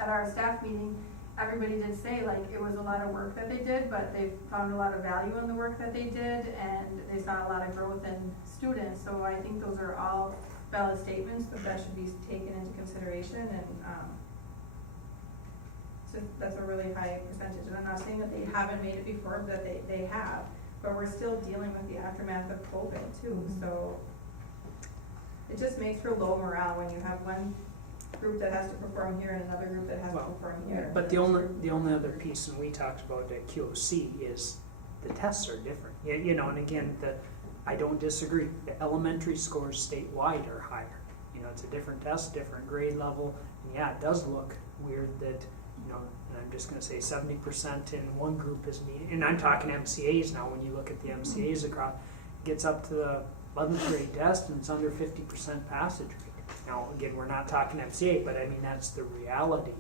our staff meeting, everybody did say it was a lot of work that they did, but they found a lot of value in the work that they did, and they saw a lot of growth in students. So I think those are all valid statements, that should be taken into consideration, and so that's a really high percentage. And I'm not saying that they haven't made it before, but they have, but we're still dealing with the aftermath of COVID too. Mm-hmm. So it just makes for low morale when you have one group that has to perform here and another group that has to perform here. But the only other piece, and we talked about at QOC, is the tests are different. And again, I don't disagree. The elementary scores statewide are higher. It's a different test, different grade level, and yeah, it does look weird that, and I'm just going to say 70% in one group is meeting, and I'm talking MCAs now. When you look at the MCAs across, it gets up to the 11th grade test, and it's under 50% passage rate. Now, again, we're not talking MCA, but that's the reality.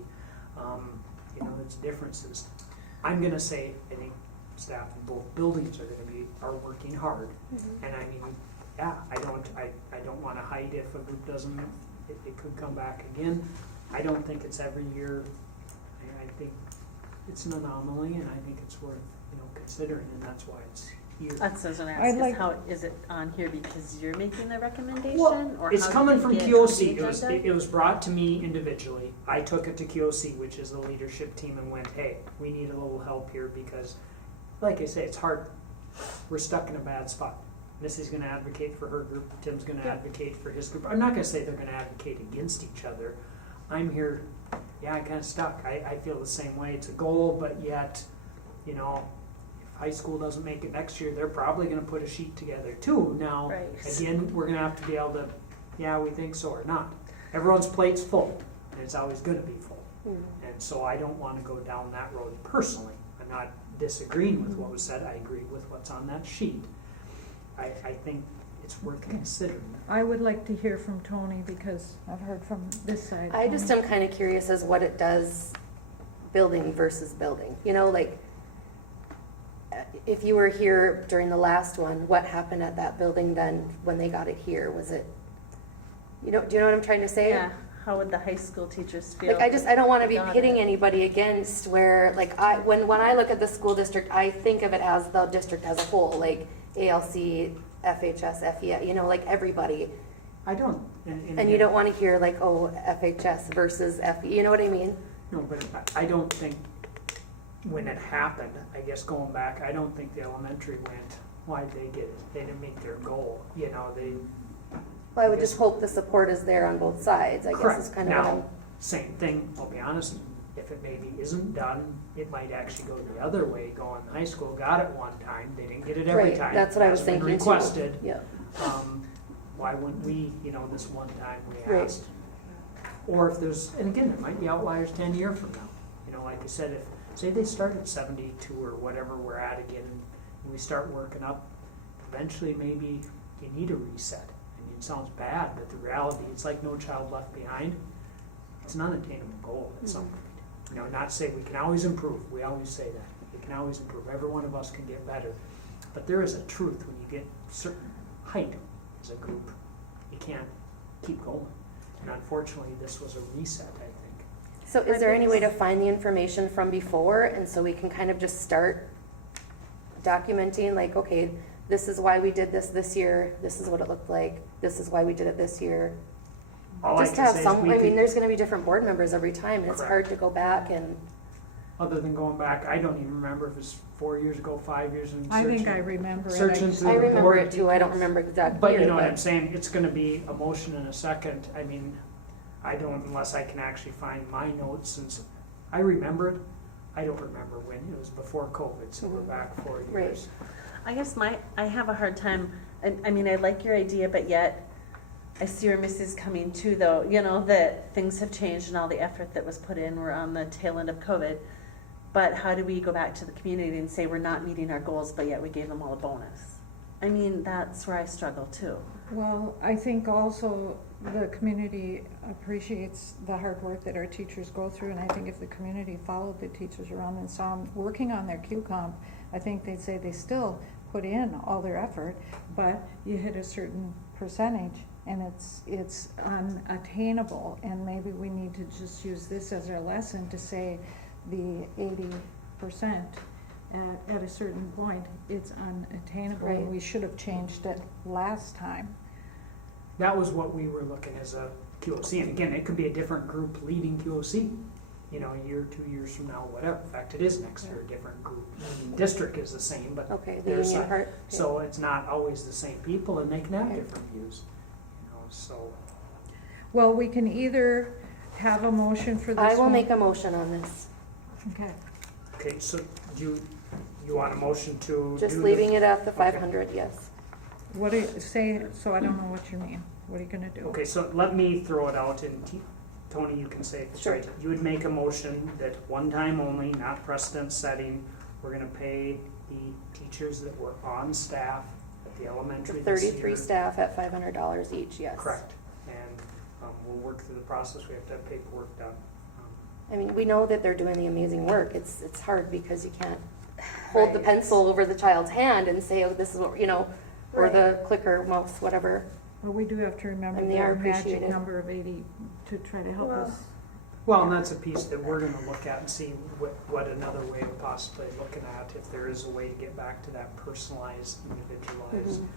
There's differences. I'm going to say, I think staff in both buildings are working hard, and I don't want to hide if a group doesn't. It could come back again. I don't think it's every year. I think it's an anomaly, and I think it's worth considering, and that's why it's here. That's what I was gonna I'd ask, like- is how, is it on here because you're making the recommendation? Well, or it's how coming did from it get on QOC. the It was, agenda? it was brought to me individually. I took it to QOC, which is the leadership team, and went, hey, we need a little help here because, like I say, it's hard. We're stuck in a bad spot. Missy's going to advocate for her group. Tim's going to advocate for his group. I'm not going to say they're going to advocate against each other. I'm here, I kind of stuck. I feel the same way. It's a goal, but yet, if high school doesn't make it next year, they're probably going to put a sheet together too. Now, Right. again, we're going to have to be able to, we think so or not. Everyone's plate's full, and it's always going to be full. And so I don't want to go down that road personally. I'm not disagreeing with what was said. I agree with what's on that sheet. I think it's worth considering. I would like to hear from Tony, because I've heard from this side. I just Tony? am kind of curious as what it does building versus building. If you were here during the last one, what happened at that building then when they got it here? Was it, do you know what I'm trying to say? Yeah, how would the high school teachers feel? I don't want to be Got it. pitting anybody against where, when I look at the school district, I think of it as the district as a whole, like ALC, FHS, FE, everybody. I don't. And you don't want to hear FHS versus FE, you know what I mean? No, but I don't think, when it happened, I guess going back, I don't think the elementary went, why'd they get it? They didn't meet their goal, you know, they. Well, I would just hope the support is there on both sides, I guess Correct. is kind of what I'm. Now, same thing, I'll be honest, if it maybe isn't done, it might actually go the other way, going, high school got it one time, they didn't get it every Right, time. that's what I was That's been thinking too. requested. Yeah, Why wouldn't we, you know, this one time we Right. asked? Or if there's, and again, there might be outliers 10 years from now. You know, like I said, if, say they start at 72 or whatever we're at again, and we start working up, eventually maybe you need a reset. I mean, it sounds bad, but the reality, it's like No Child Left Behind. It's an unattainable goal at some point. You know, not to say we can always improve. We always say that. We can always improve. Every one of us can get better. But there is a truth when you get certain height as a group, you can't keep going. And unfortunately, this was a reset, I think. so is there any way to find the information from before, and so we can kind of just start documenting, like, okay, this is why we did this year, this is what it looked like, this is why we did it this year. All I Just to can have say is some, we I mean, could- there's gonna be different board members every time, and it's Correct. hard to go back and, Other than going back, I don't even remember if it was 4 years ago, 5 years, and I searching. think I remember it. Searching just- through I the remember board. it too, I don't remember exact But year, you know what I'm but, saying, it's gonna be a motion and a second. I mean, I don't, unless I can actually find my notes, since I remember it, I don't remember when, it was before COVID, so we're back 4 Right. years. I guess I have a hard time, I mean, I like your idea, but yet I see where Missy's coming too, though, you know, that things have changed and all the effort that was put in, we're on the tail end of COVID. But how do we go back to the community and say we're not meeting our goals, but yet we gave them all a bonus? I mean, that's where I struggle too. Well, I think also the community appreciates the hard work that our teachers go through, and I think if the community followed the teachers around and saw them working on their Q-comp, I think they'd say they still put in all their effort, but you hit a certain percentage and it's unattainable, and maybe we need to just use this as our lesson to say the 80%. At a certain point, it's unattainable, and Right. we should have changed it last time. That was what we were looking as a QOC, and again, it could be a different group leading QOC, you know, a year, 2 years from now, whatever. In fact, it is next year, a different group. District is the same, but okay, the their union side. part. So it's not always the same people, and they can have Right. different views, you know, so. Well, we can either have a motion for this I will one- make a motion on this, Okay, Okay, so do you want a motion to just do leaving it at the Okay. 500, yes. what do you, say, so I don't know what you mean, what are you gonna do? Okay, so let me throw it out, and Tony, you can say if it's Sure. right. You would make a motion that one time only, not precedent setting, we're gonna pay the teachers that were on staff at the elementary this year. 33 staff at $500 each, yes. Correct, and we'll work through the process, we have to have paperwork done. I mean, we know that they're doing the amazing work. It's hard because you can't hold the Right. pencil over the child's hand and say, oh, this is what, you know, or Right. the clicker, mouse, whatever. But we do have to remember And they are the magic appreciated. number of 80 to try to help Well, us. Well, and that's a piece that we're gonna look at and see what another way of possibly looking at, if there is a way to get back to that personalized, individualized. Mhm.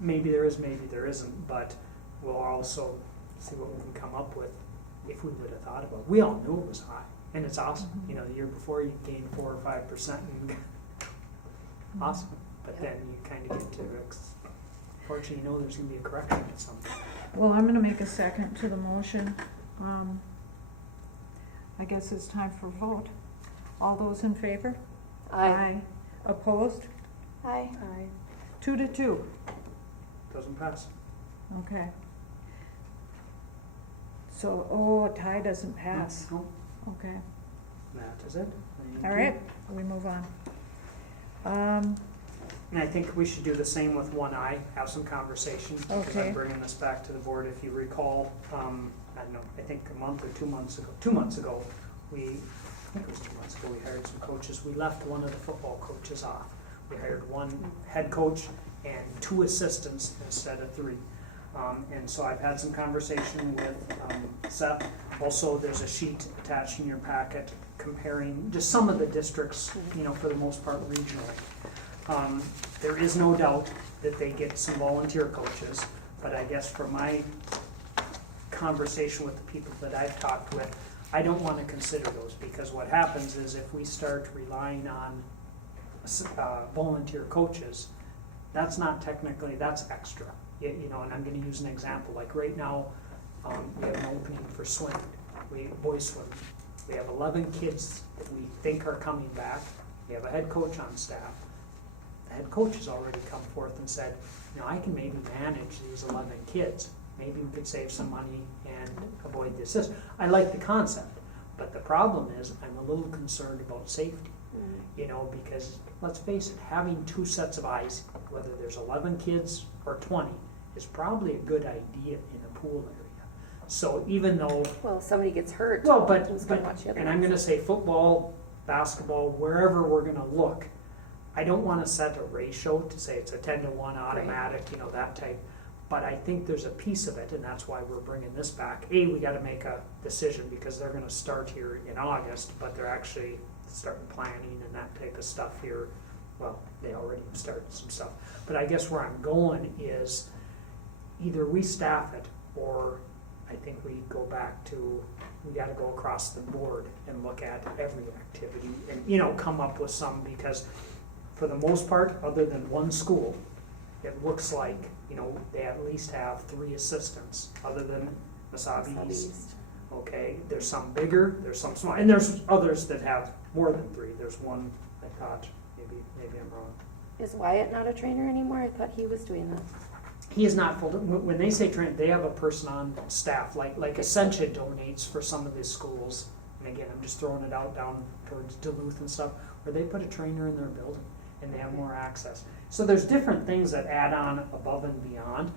Maybe there is, maybe there isn't, but we'll also see what we can come up with if we would have thought about it. We all knew it was high, and it's awesome. Mhm. You know, the year before you gained 4 or 5%, and awesome. But then you kind of get to, fortunately, you know there's gonna be a correction at some point. Well, I'm gonna make a second to the motion. I guess it's time for vote. All those in favor? Opposed? Hi. Aye. 2 to 2. Doesn't pass. Okay. So, a tie doesn't pass. No, Okay. that is it. Thank All you. right, we move on. And I think we should do the same with 1I, have some conversation, because Okay. I'm bringing this back to the board. If you recall, I don't know, I think a month or 2 months ago, 2 months ago, I think it was 2 months ago, we hired some coaches. We left one of the football coaches off. We hired one head coach and 2 assistants instead of 3. And so I've had some conversation with Seth. Also, there's a sheet attached in your packet comparing just some of the districts, you know, for the most part regionally. There is no doubt that they get some volunteer coaches, but I guess from my conversation with the people that I've talked with, I don't want to consider those, because what happens is if we start relying on volunteer coaches, that's not technically, that's extra. You know, and I'm going to use an example, like right now, we have an opening for swimming, boys swim. We have 11 kids that we think are coming back. We have a head coach on staff. The head coach has already come forth and said, you know, I can maybe manage these 11 kids. Maybe we could save some money and avoid this. I like the concept, but the problem is I'm a little concerned about safety. You know, because let's face it, having 2 sets of eyes, whether there's 11 kids or 20, is probably a good idea in a pool area. So even though, Well, if somebody gets hurt, well, but who's gonna watch the other and I'm ones? going to say football, basketball, wherever we're going to look, I don't want to set a ratio to say it's a 10-to-1 automatic, you know, that type. But I think there's a piece of it, and that's why we're bringing this back. We got to make a decision, because they're going to start here in August, but they're actually starting planning and that type of stuff here. Well, they already started some stuff. But I guess where I'm going is either we staff it, or I think we go back to, we got to go across the board and look at every activity and, you know, come up with some, because for the most part, other than one school, it looks like, you know, they at least have 3 assistants, other than Wasabi East. Okay, there's some bigger, there's some small, and there's others that have more than 3. There's one, I thought, maybe I'm wrong. Is Wyatt not a trainer anymore? I thought he was doing that. He is not full. When they say train, they have a person on staff, like Essentia donates for some of these schools. And again, I'm just throwing it out down towards Duluth and stuff, where they put a trainer in their building and they have more access. So there's different things that add on above and beyond.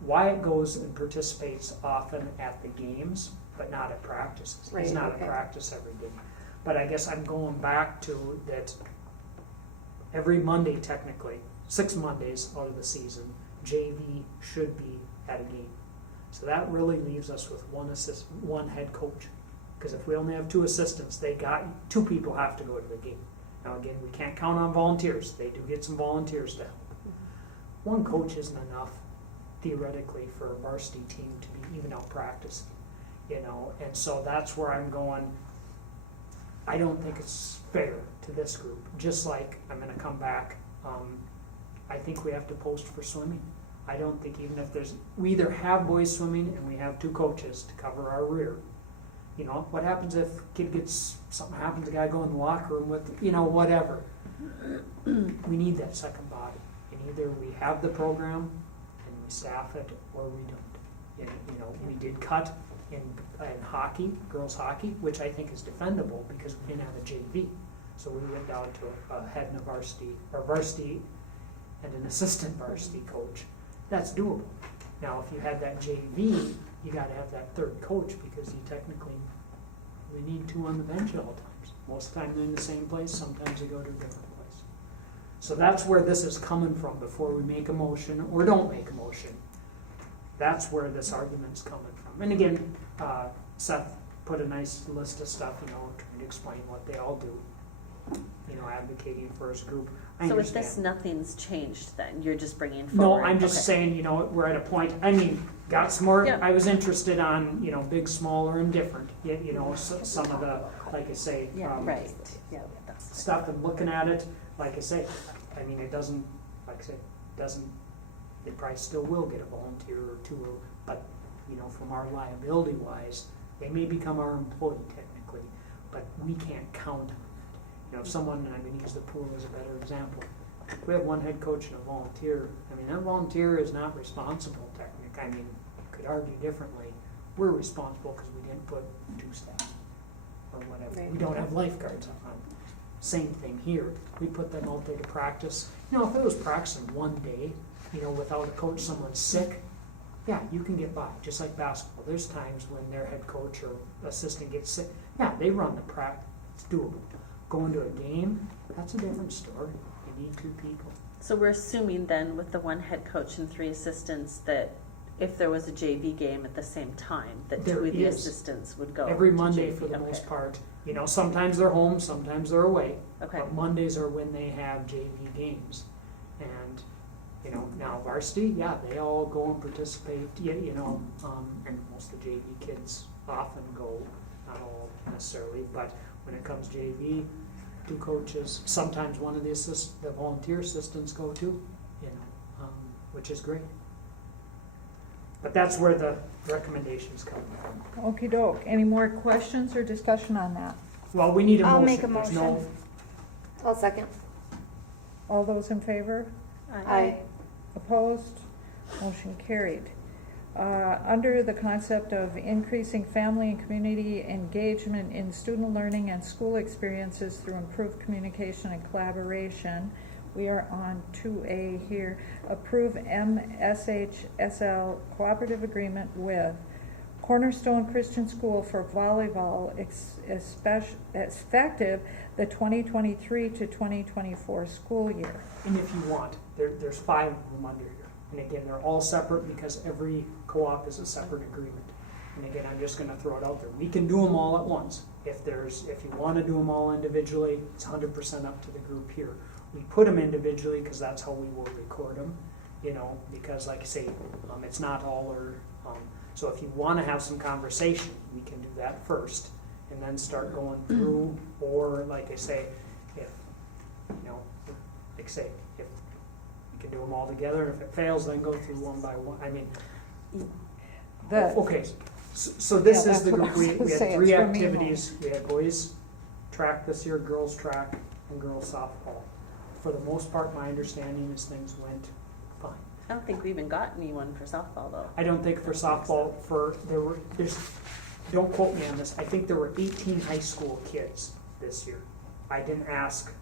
Wyatt goes and participates often at the games, but not at practices. Right, He's not okay. at practice every day. But I guess I'm going back to that every Monday, technically, 6 Mondays out of the season, JV should be at a game. So that really leaves us with one head coach. Because if we only have 2 assistants, 2 people have to go to the game. Now again, we can't count on volunteers. They do get some volunteers to help. One coach isn't enough, theoretically, for a varsity team to be even out practicing. You know, and so that's where I'm going. I don't think it's fair to this group. Just like I'm going to come back, I think we have to post for swimming. I don't think even if we either have boys swimming and we have 2 coaches to cover our rear. You know, what happens if something happens, the guy go in the locker room with, you know, whatever. We need that second body. And either we have the program and we staff it, or we don't. You know, we did cut in hockey, girls hockey, which I think is defendable because we didn't have a JV. So we went down to a head and a varsity and an assistant varsity coach. That's doable. Now, if you had that JV, you got to have that 3rd coach, because we need 2 on the bench at all times. Most of the time they're in the same place, sometimes they go to a different place. So that's where this is coming from before we make a motion or don't make a motion. That's where this argument's coming from. And again, Seth put a nice list of stuff, you know, trying to explain what they all do, you know, advocating for his group. I So with understand. this, nothing's changed then? You're just bringing No, forward? I'm just Okay. saying, you know, we're at a point, I mean, got some more, Yeah. I was interested on, you know, big, small, or indifferent, you know, some of the, like I say, Yeah, right, yeah, that's. stuff and looking at it, like I say, I mean, it doesn't, they probably still will get a volunteer or 2, but, you know, from our liability wise, they may become our employee technically, but we can't count on that. You know, if someone, and I'm going to use the pool as a better example, if we have 1 head coach and a volunteer, I mean, that volunteer is not responsible technically. I mean, could argue differently. We're responsible because we didn't put 2 staff or whatever. Right. We don't have lifeguards on. Same thing here. We put them out there to practice. You know, if it was practicing 1 day, you know, without a coach, someone's sick, yeah, you can get by, just like basketball. There's times when their head coach or assistant gets sick. Yeah, they run the practice. It's doable. Going to a game, that's a different story. You need 2 people. So we're assuming then with the 1 head coach and 3 assistants that if there was a JV game at the same time, that There 2 of the is. assistants would go Every to Monday JV. for the Okay. most part. You know, sometimes they're home, sometimes they're away. Okay, But Mondays are when they have JV games. And, you know, now varsity, yeah, they all go and participate, you know, and most of the JV kids often go, not all, necessarily, but when it comes JV, 2 coaches, sometimes one of the volunteer assistants go too, which is great. But that's where the recommendations come from. Okey doke. Any more questions or discussion on that? Well, we need a motion. I'll make a There's no- motion. I'll second. All those in favor? Aye. Opposed? Motion carried. Under the concept of increasing family and community engagement in student learning and school experiences through improved communication and collaboration, we are on 2A here. Approve MSHSL cooperative agreement with Cornerstone Christian School for volleyball effective the 2023 to 2024 school year. And if you want, there's 5 of them under here. And again, they're all separate because every co-op is a separate agreement. And again, I'm just gonna throw it out there. We can do them all at once. If you wanna do them all individually, it's 100% up to the group here. We put them individually because that's how we will record them, because like I say, it's not all or, so if you wanna have some conversation, we can do that first and then start going through, or like I say, if we can do them all together, and if it fails, then go through one by one. I mean, okay, so this Yeah, is the that's what group. I was We gonna had say, 3 it's for me more. activities. We had boys track this year, girls track, and girls softball. For the most part, my understanding is things went fine. I don't think we even got anyone for softball though. I don't think for softball, don't quote me on this, I think there were 18 high school kids this year. I didn't ask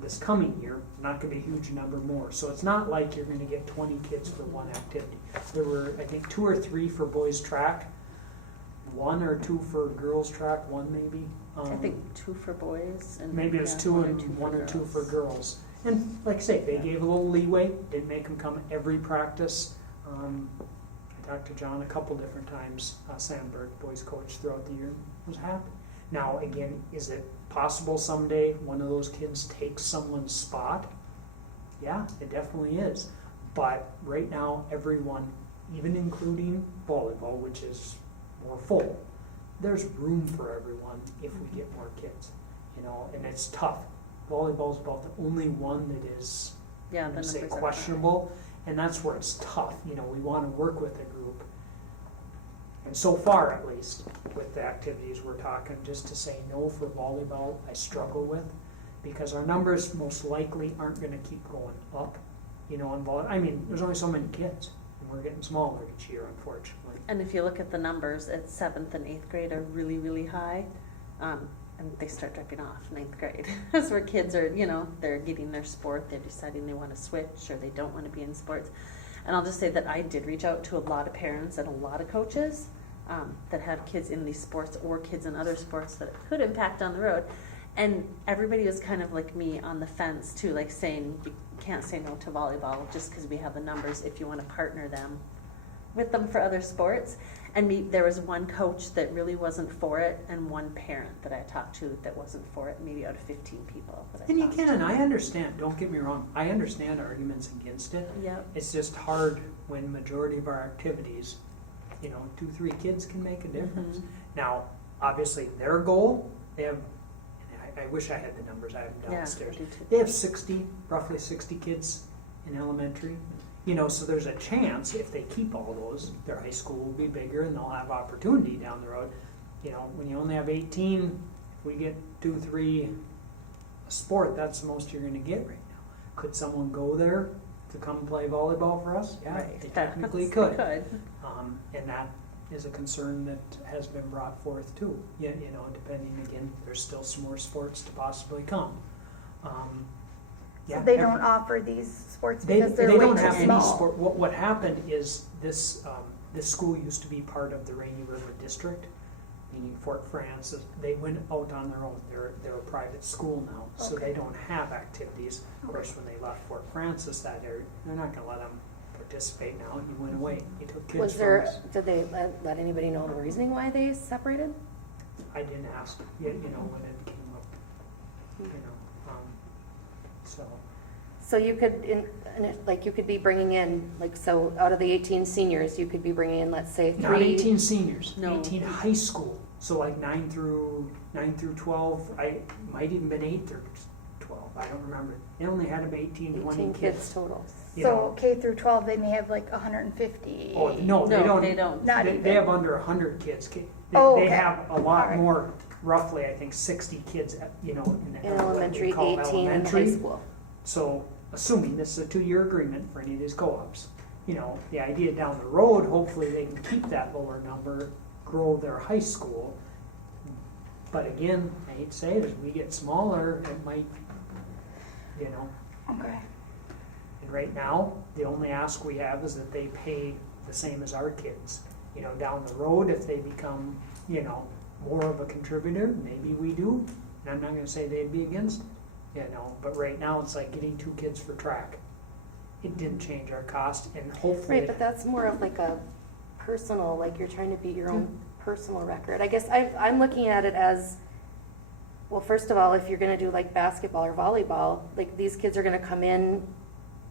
this coming year, not gonna be a huge number more. So it's not like you're gonna get 20 kids for one activity. There were, I think, 2 or 3 for boys track, 1 or 2 for girls track, 1 maybe. I think 2 for boys and Maybe it was 2 and 1 or 2 for girls. And like I say, they gave a little leeway, didn't make them come every practice. I talked to John a couple different times, Sandberg, boys coach throughout the year, was happy. Now, again, is it possible someday one of those kids takes someone's spot? Yeah, it definitely is. But right now, everyone, even including volleyball, which is more full, there's room for everyone if we get more kids, and it's tough. Volleyball's about the only one that is, Yeah, I'm the gonna say, numbers are questionable, and that's where it's tough. We want to work with a group. And so far, at least, with the activities we're talking, just to say no for volleyball, I struggle with, because our numbers most likely aren't going to keep going up, on volleyball. I mean, there's only so many kids, and we're getting smaller each year, unfortunately. And if you look at the numbers, at 7th and 8th grade are really, really high. And they start dropping off 9th grade. That's where kids are, they're getting their sport, they're deciding they want to switch or they don't want to be in sports. And I'll just say that I did reach out to a lot of parents and a lot of coaches that have kids in these sports or kids in other sports that it could impact down the road. And everybody was kind of like me on the fence too, like saying you can't say no to volleyball just because we have the numbers if you want to partner with them for other sports. And there was one coach that really wasn't for it, and one parent that I talked to that wasn't for it, maybe out of 15 people that I And you talked can, to. and I understand, don't get me wrong, I understand arguments against it. Yep. It's just hard when majority of our activities, 2, 3 kids can make a difference. Mhm. Now, obviously, their goal, they have, and I wish I had the numbers, I have them Yeah, downstairs. I do too. They have roughly 60 kids in elementary. So there's a chance if they keep all those, their high school will be bigger and they'll have opportunity down the road. When you only have 18, if we get 2, 3 a sport, that's the most you're going to get right now. Could someone go there to come play volleyball for us? Yeah, Right. they technically They could. could. And that is a concern that has been brought forth too. Depending, again, there's still some more sports to possibly come. So they don't offer these sports They because they're way don't too have any small. sport. What happened is this school used to be part of the Rainy River District, meaning Fort Francis. They went out on their own. They're a private school now, so Okay. they don't have activities. Of course, when they left Fort Francis, that area, they're not going to let them participate now. You went away. You took kids Was from there, us. did they let anybody know the reasoning why they separated? I didn't ask. When it came up. So. So you could, you could be bringing in, so out of the 18 seniors, you could be bringing in, let's say, 3. Not 18 seniors, No. 18 high school So like 9 through 12, I might even been 8 through 12, I don't remember. They only had about 18, 20 18 kids total. You So know. K through 12, they may have like 150. Oh, no, they No, don't. they don't. Not They even. have under 100 kids. Oh, They okay. have a lot Alright. more, roughly, I think 60 kids, you know, in In what we elementary, call 18 in high elementary. school. So, assuming this is a 2-year agreement for any of these co-ops, you know, the idea down the road, hopefully they can keep that lower number, grow their high school. But again, I hate to say it, as we get smaller, it might, you know, Okay. and right now, the only ask we have is that they pay the same as our kids. You know, down the road, if they become, you know, more of a contributor, maybe we do. And I'm not gonna say they'd be against it, you know, but right now, it's like getting 2 kids for track. It didn't change our cost, and hopefully. Right, but that's more of like a personal, like you're trying to beat your own personal record. I guess I'm looking at it as, well, first of all, if you're gonna do like basketball or volleyball, like these kids are gonna come in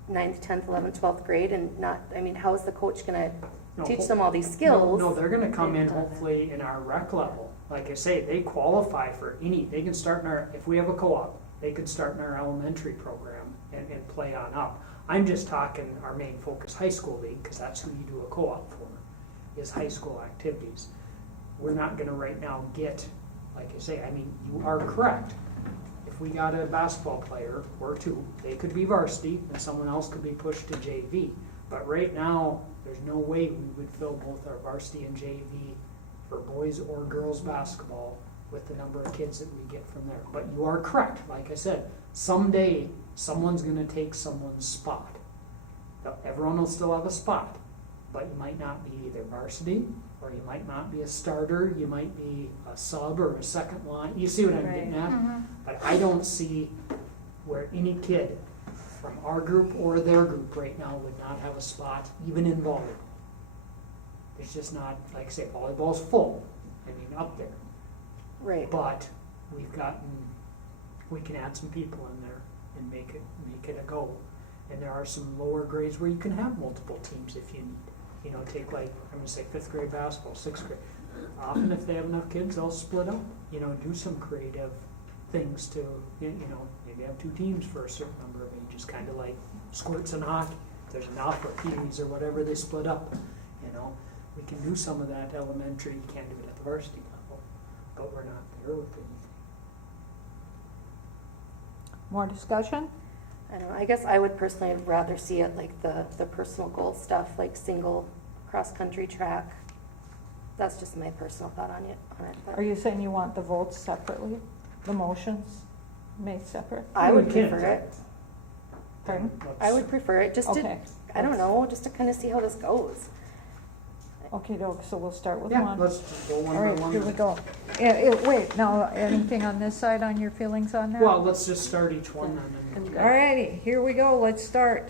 9th, 10th, 11th, 12th grade and not, I mean, how is the coach gonna No, teach them all these skills? No, they're gonna come in They've done it. hopefully in our rec level. Like I say, they qualify for any, they can start in our, if we have a co-op, they could start in our elementary program and play on up. I'm just talking our main focus, high school league, because that's who you do a co-op for, is high school activities. We're not gonna right now get, like I say, I mean, you are correct. If we got a basketball player or 2, they could be varsity and someone else could be pushed to JV. But right now, there's no way we would fill both our varsity and JV for boys or girls basketball with the number of kids that we get from there. But you are correct, like I said, someday someone's gonna take someone's spot. Now, everyone will still have a spot, but you might not be either varsity, or you might not be a starter, you might be a sub or a second line. You see what I'm getting at? Mhm. But I don't see where any kid from our group or their group right now would not have a spot, even in volleyball. It's just not, like I say, volleyball's full, I mean, up there. Right. But we can add some people in there and make it a go. And there are some lower grades where you can have multiple teams if you need. You know, take like, I'm gonna say 5th grade basketball, 6th grade. Often if they have enough kids, they'll split up, you know, do some creative things to, you know, maybe have 2 teams for a certain number of ages, kind of like squirts in hockey. If there's enough, or peewees or whatever, they split up, you know. We can do some of that elementary, you can't do it at the varsity level, but we're not there with anything. More discussion? I don't know, I guess I would personally rather see it like the personal goal stuff, like single cross-country track. That's just my personal thought on it. but Are you saying you want the votes separately? The motions made separate? I would We can. prefer it. Pardon? I would prefer it, just to, Okay. I don't know, just to kind of see how this goes. Okay, doke, so we'll start with Yeah, one. let's just go one All by right, one. here we go. Wait, now, anything on this side on your feelings on that? Well, let's just start each one and then All righty, here we go, let's start.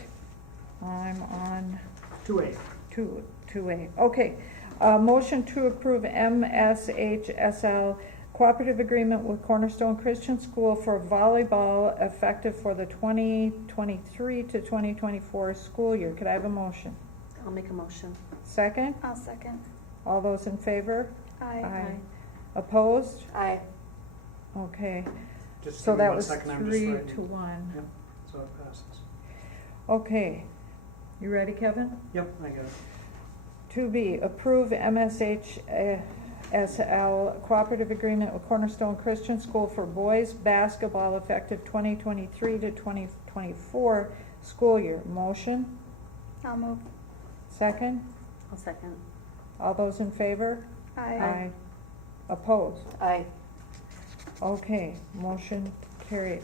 I'm on 2A. 2A. Okay, motion to approve MSHSL cooperative agreement with Cornerstone Christian School for volleyball effective for the 2023 to 2024 school year. Could I have a motion? I'll make a motion. Second? I'll second. All those in favor? Aye. Opposed? Aye. Okay, Just so give me that one was second, I'm just 3 writing. to 1. Yep, so it passes. Okay, you ready, Kevin? Yep, I got it. 2B, approve MSHSL cooperative agreement with Cornerstone Christian School for boys basketball effective 2023 to 2024 school year. Motion? I'll move. Second? I'll second. All those in favor? Aye. Opposed? Aye. Okay, motion carried.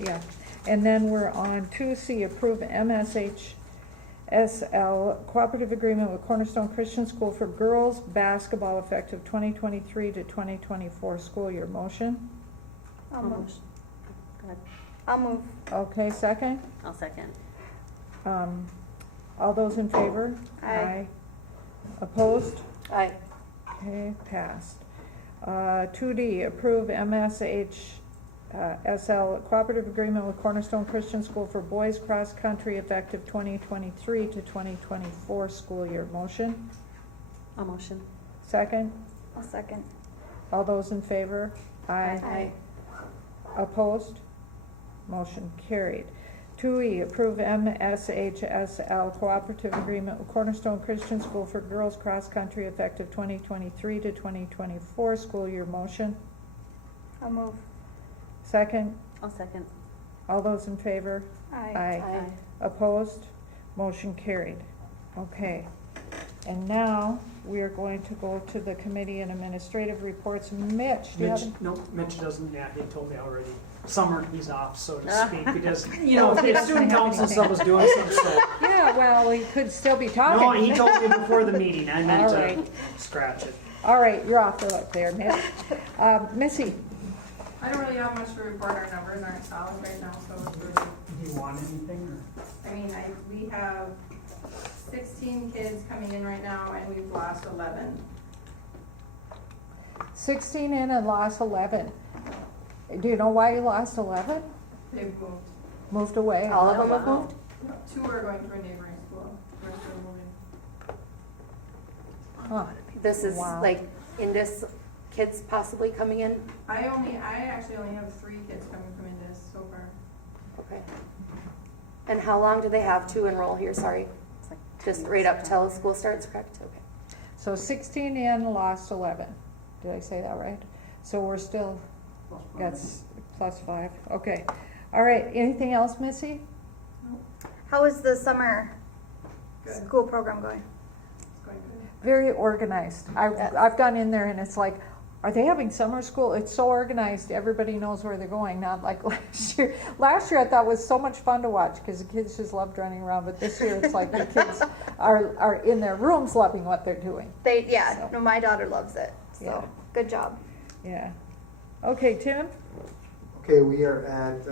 Yeah, and then we're on 2C, approve MSHSL cooperative agreement with Cornerstone Christian School for girls basketball effective 2023 to 2024 school year. Motion? I'll move. Motion. Go ahead. I'll move. Okay, second? I'll second. All those in favor? Aye. Opposed? Aye. Okay, passed. 2D, approve MSHSL cooperative agreement with Cornerstone Christian School for boys cross-country effective 2023 to 2024 school year. Motion? I'll motion. Second? I'll second. All those in favor? Aye. Opposed? Motion carried. 2E, approve MSHSL cooperative agreement with Cornerstone Christian School for Girls Cross Country effective 2023 to 2024 school year. Motion. I'll move. Second. I'll second. All those in favor? Aye. Aye. Opposed? Motion carried. Okay. And now we are going to go to the committee and administrative reports. Mitch, do you have? Mitch doesn't, yeah, he told me already. Summer, he's off, so to Ah. speak, because, you know, if student council stuff was doing some stuff. Yeah, well, he could still be talking. No, he told me before the meeting, I meant All to right. scratch it. All right, you're off the hook there, Mitch. Missy? I don't really have much to report, our numbers aren't solid right now, so it's really, Do you want anything, or? I mean, we have 16 kids coming in right now, and we've lost 11. 16 in and lost 11. Do you know why you lost 11? They've moved. Moved away? All of them have wow. moved? 2 are going to a neighboring school, the rest are moving. Huh. This is Wow. like Indus kids possibly coming in? I actually only have 3 kids coming from Indus so far. Okay. And how long do they have to enroll here? Sorry. Just right up till school starts, correct? Okay. So 16 in, lost 11. Did I say that right? So we're still, that's +5. Okay. All right, anything else, Missy? How is the summer Good. school program going? It's going good. Very organized. I've gone in there and it's like, are they having summer school? It's so organized, everybody knows where they're going, not like last year. Last year I thought was so much fun to watch because the kids just loved running around, but this year it's like the kids are in their rooms loving what they're doing. So. No, my daughter loves it. So Yeah. good job. Yeah. Okay, Tim? Okay, we are at,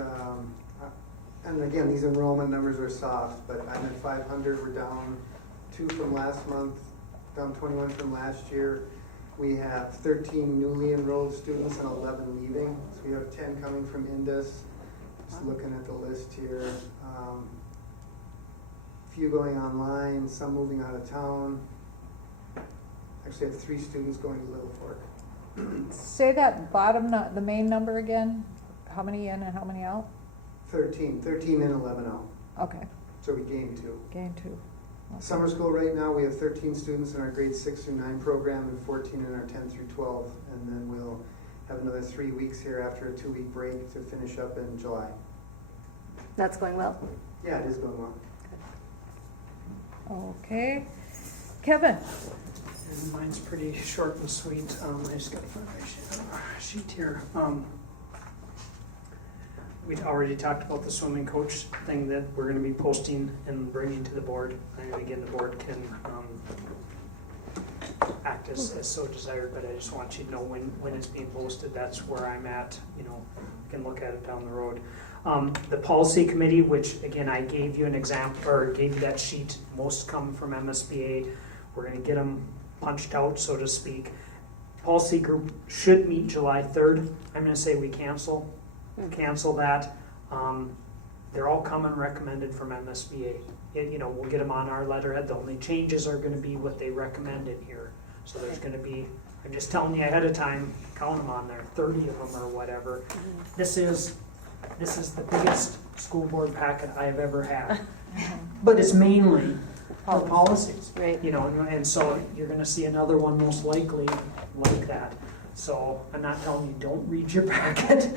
and again, these enrollment numbers are soft, but I'm at 500, we're down 2 from last month, down 21 from last year. We have 13 newly enrolled students and 11 leaving, so we have 10 coming from Indus. Just looking at the list here. Few going online, some moving out of town. Actually, I have 3 students going to Little Fork. Say that bottom, the main number again. How many in and how many out? 13 in, 11 out. Okay, So we gained 2. gain 2. Okay. Summer school right now, we have 13 students in our grades 6 through 9 program and 14 in our 10 through 12. And then we'll have another 3 weeks here after a 2-week break to finish up in July. That's going well? Yeah, it is going well. Okay. Kevin? And mine's pretty short and sweet. I just gotta find my sheet here. We already talked about the swimming coach thing that we're gonna be posting and bringing to the board. And again, the board can act as so desired, but I just want you to know when it's being posted, that's where I'm at. You know, you can look at it down the road. The policy committee, which again, I gave you an example, or gave you that sheet, most come from MSBA. We're gonna get them punched out, so to speak. Policy group should meet July 3rd. I'm gonna say we cancel that. They're all coming recommended from MSBA. We'll get them on our letterhead. The only changes are gonna be what they recommend in here. So there's gonna be, I'm just telling you ahead of time, count them on there, 30 of them or whatever. This is the biggest school board packet I've ever had. But it's mainly for policies. Right. And so you're gonna see another one most likely like that. So I'm not telling you, don't read your packet.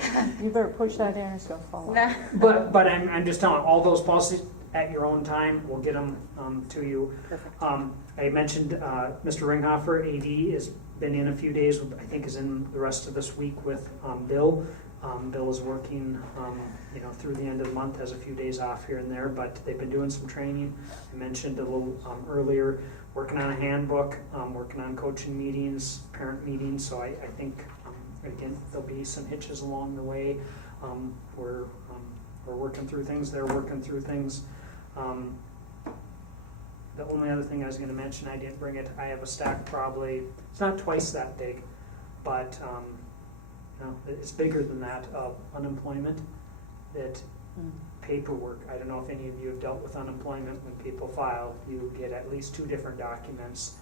You better push that in or it's going to fall off. Nah. But I'm just telling, all those policies at your own time, we'll get them to you. Perfect. I mentioned Mr. Ringhofer, AD, has been in a few days, I think is in the rest of this week with Bill. Bill is working, through the end of the month, has a few days off here and there, but they've been doing some training. I mentioned a little earlier, working on a handbook, working on coaching meetings, parent meetings, so I think, again, there'll be some hitches along the way. We're working through things, they're working through things. The only other thing I was going to mention, I didn't bring it, I have a stack probably, it's not twice that big, but it's bigger than that of unemployment, that paperwork. I don't know if any of you have dealt with unemployment. When people file, you get at least 2 different documents,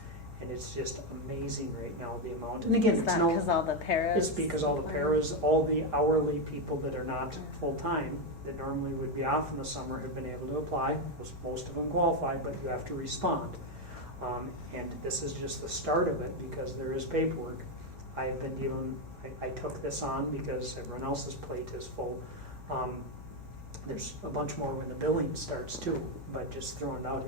And it's just amazing right now, the amount. And again, Is it's that because all the paras? it's because all the paras, all the hourly people that are not full-time, that normally would be off in the summer, have been able to apply. Most of them qualify, but you have to respond. And this is just the start of it, because there is paperwork. I've been dealing, I took this on because everyone else's plate is full. There's a bunch more when the billing starts too, but just throwing out,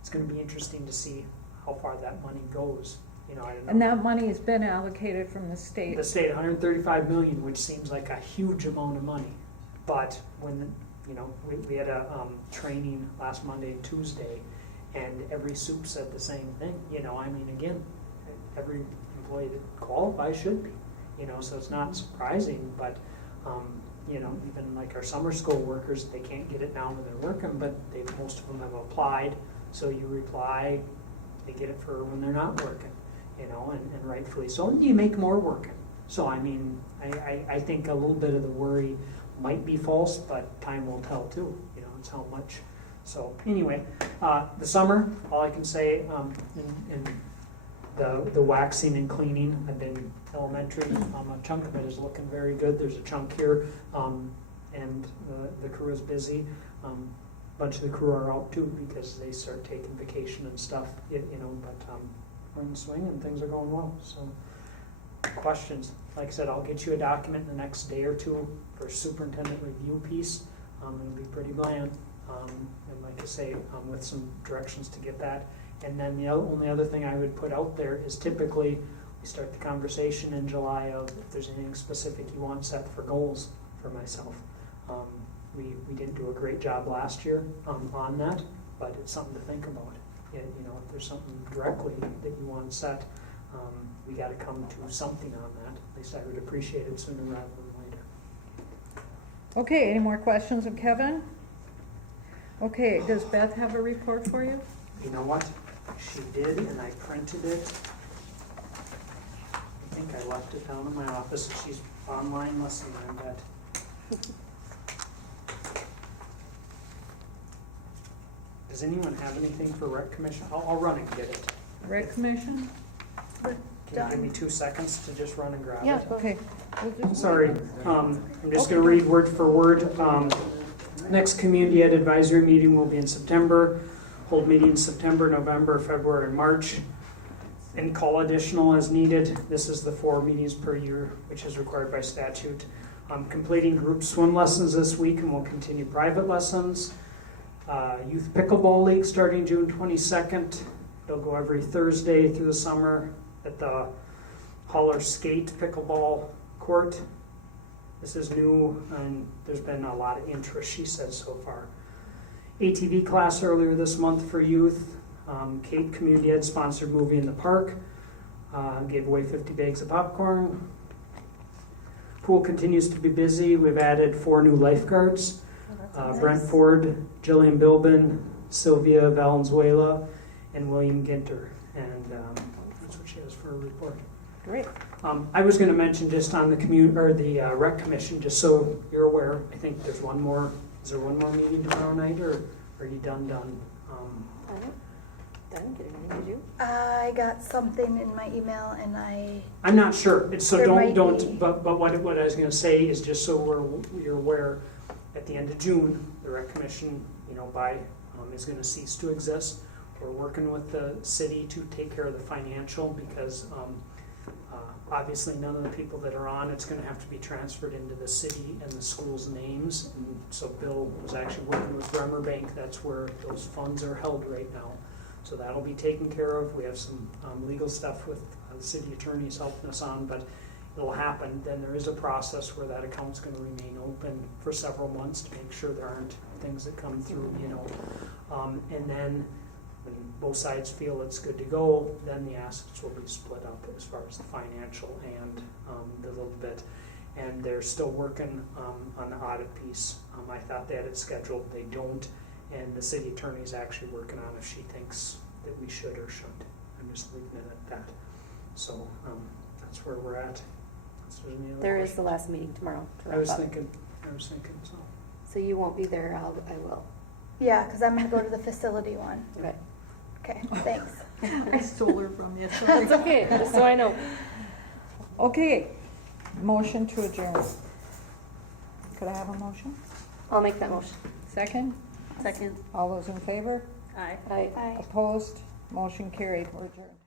it's gonna be interesting to see how far that money goes. You know, I don't know. And that money has been allocated from the state. The state, 135 million, which seems like a huge amount of money. But when, you know, we had a training last Monday and Tuesday, and every soup said the same thing. You know, I mean, again, every employee that qualifies should be, you know, so it's not surprising, but, you know, even like our summer school workers, they can't get it now when they're working, but most of them have applied, so you reply, they get it for when they're not working, you know, and rightfully so, and you make more working. So, I mean, I think a little bit of the worry might be false, but time will tell too, you know, it's how much. So, anyway, the summer, all I can say, in the waxing and cleaning, I've been elementary, a chunk of it is looking very good. There's a chunk here, and the crew is busy. A bunch of the crew are out too because they start taking vacation and stuff, you know, but we're in the swing and things are going well. So, questions? Like I said, I'll get you a document in the next day or two for superintendent review piece. It'll be pretty bland. And like I say, with some directions to get that. And then the only other thing I would put out there is typically we start the conversation in July of if there's anything specific you want set for goals for myself. We didn't do a great job last year on that, but it's something to think about. You know, if there's something directly that you want set, we got to come to something on that. At least I would appreciate it sooner rather than later. Okay, any more questions of Kevin? Okay, does Beth have a report for you? You know what? She did, and I printed it. I think I left it down in my office. She's online listening, I bet. Does anyone have anything for Rec Commission? I'll run and get it. Rec Commission? Can you give me 2 seconds to just run and grab Yeah, it? go Okay. Sorry, I'm just going to read word for word. Next Community Ed Advisory meeting will be in September. Hold meetings September, November, February, and March. And call additional as needed. This is the 4 meetings per year, which is required by statute. Completing group swim lessons this week, and we'll continue private lessons. Youth Pickleball League starting June 22nd. They'll go every Thursday through the summer at the Holler Skate Pickleball Court. This is new, and there's been a lot of interest, she said, so far. ATV class earlier this month for youth. Kate Community Ed sponsored movie in the park. Gave away 50 bags of popcorn. Pool continues to be busy. We've added 4 new lifeguards. Brent Ford, Jillian Bilbin, Sylvia Valenzuela, and William Ginter. And that's what she has for a report. Great. I was going to mention just on the Rec Commission, just so you're aware, I think there's one more. Is there one more meeting tomorrow night, or are you done? Done getting anything to do? I got something in my email and I'm not sure. So There might don't. be. But what I was going to say is just so you're aware, at the end of June, the Rec Commission, is going to cease to exist. We're working with the city to take care of the financial because obviously none of the people that are on it's going to have to be transferred into the city and the school's names. And so Bill was actually working with Bremer Bank. That's where those funds are held right now. So that'll be taken care of. We have some legal stuff with the city attorneys helping us on, but it'll happen. Then there is a process where that account's going to remain open for several months to make sure there aren't things that come through, and then when both sides feel it's good to go, then the assets will be split up as far as the financial and the little bit. And they're still working on the audit piece. I thought they had it scheduled. They don't. And the city attorney is actually working on if she thinks that we should or shouldn't. I'm just leaving it at that. So that's where we're at. There is the last meeting tomorrow. to I was wrap up. thinking. So. So you won't be there, I will. yeah, because I'm gonna go to the facility one. Okay. Okay, thanks. I stole her from you, sorry. That's okay, just so I know. Okay, motion to adjourn. Could I have a motion? I'll make that motion. Second? Second. All those in favor? Aye. Aye. Opposed? Motion carried. We're adjourned.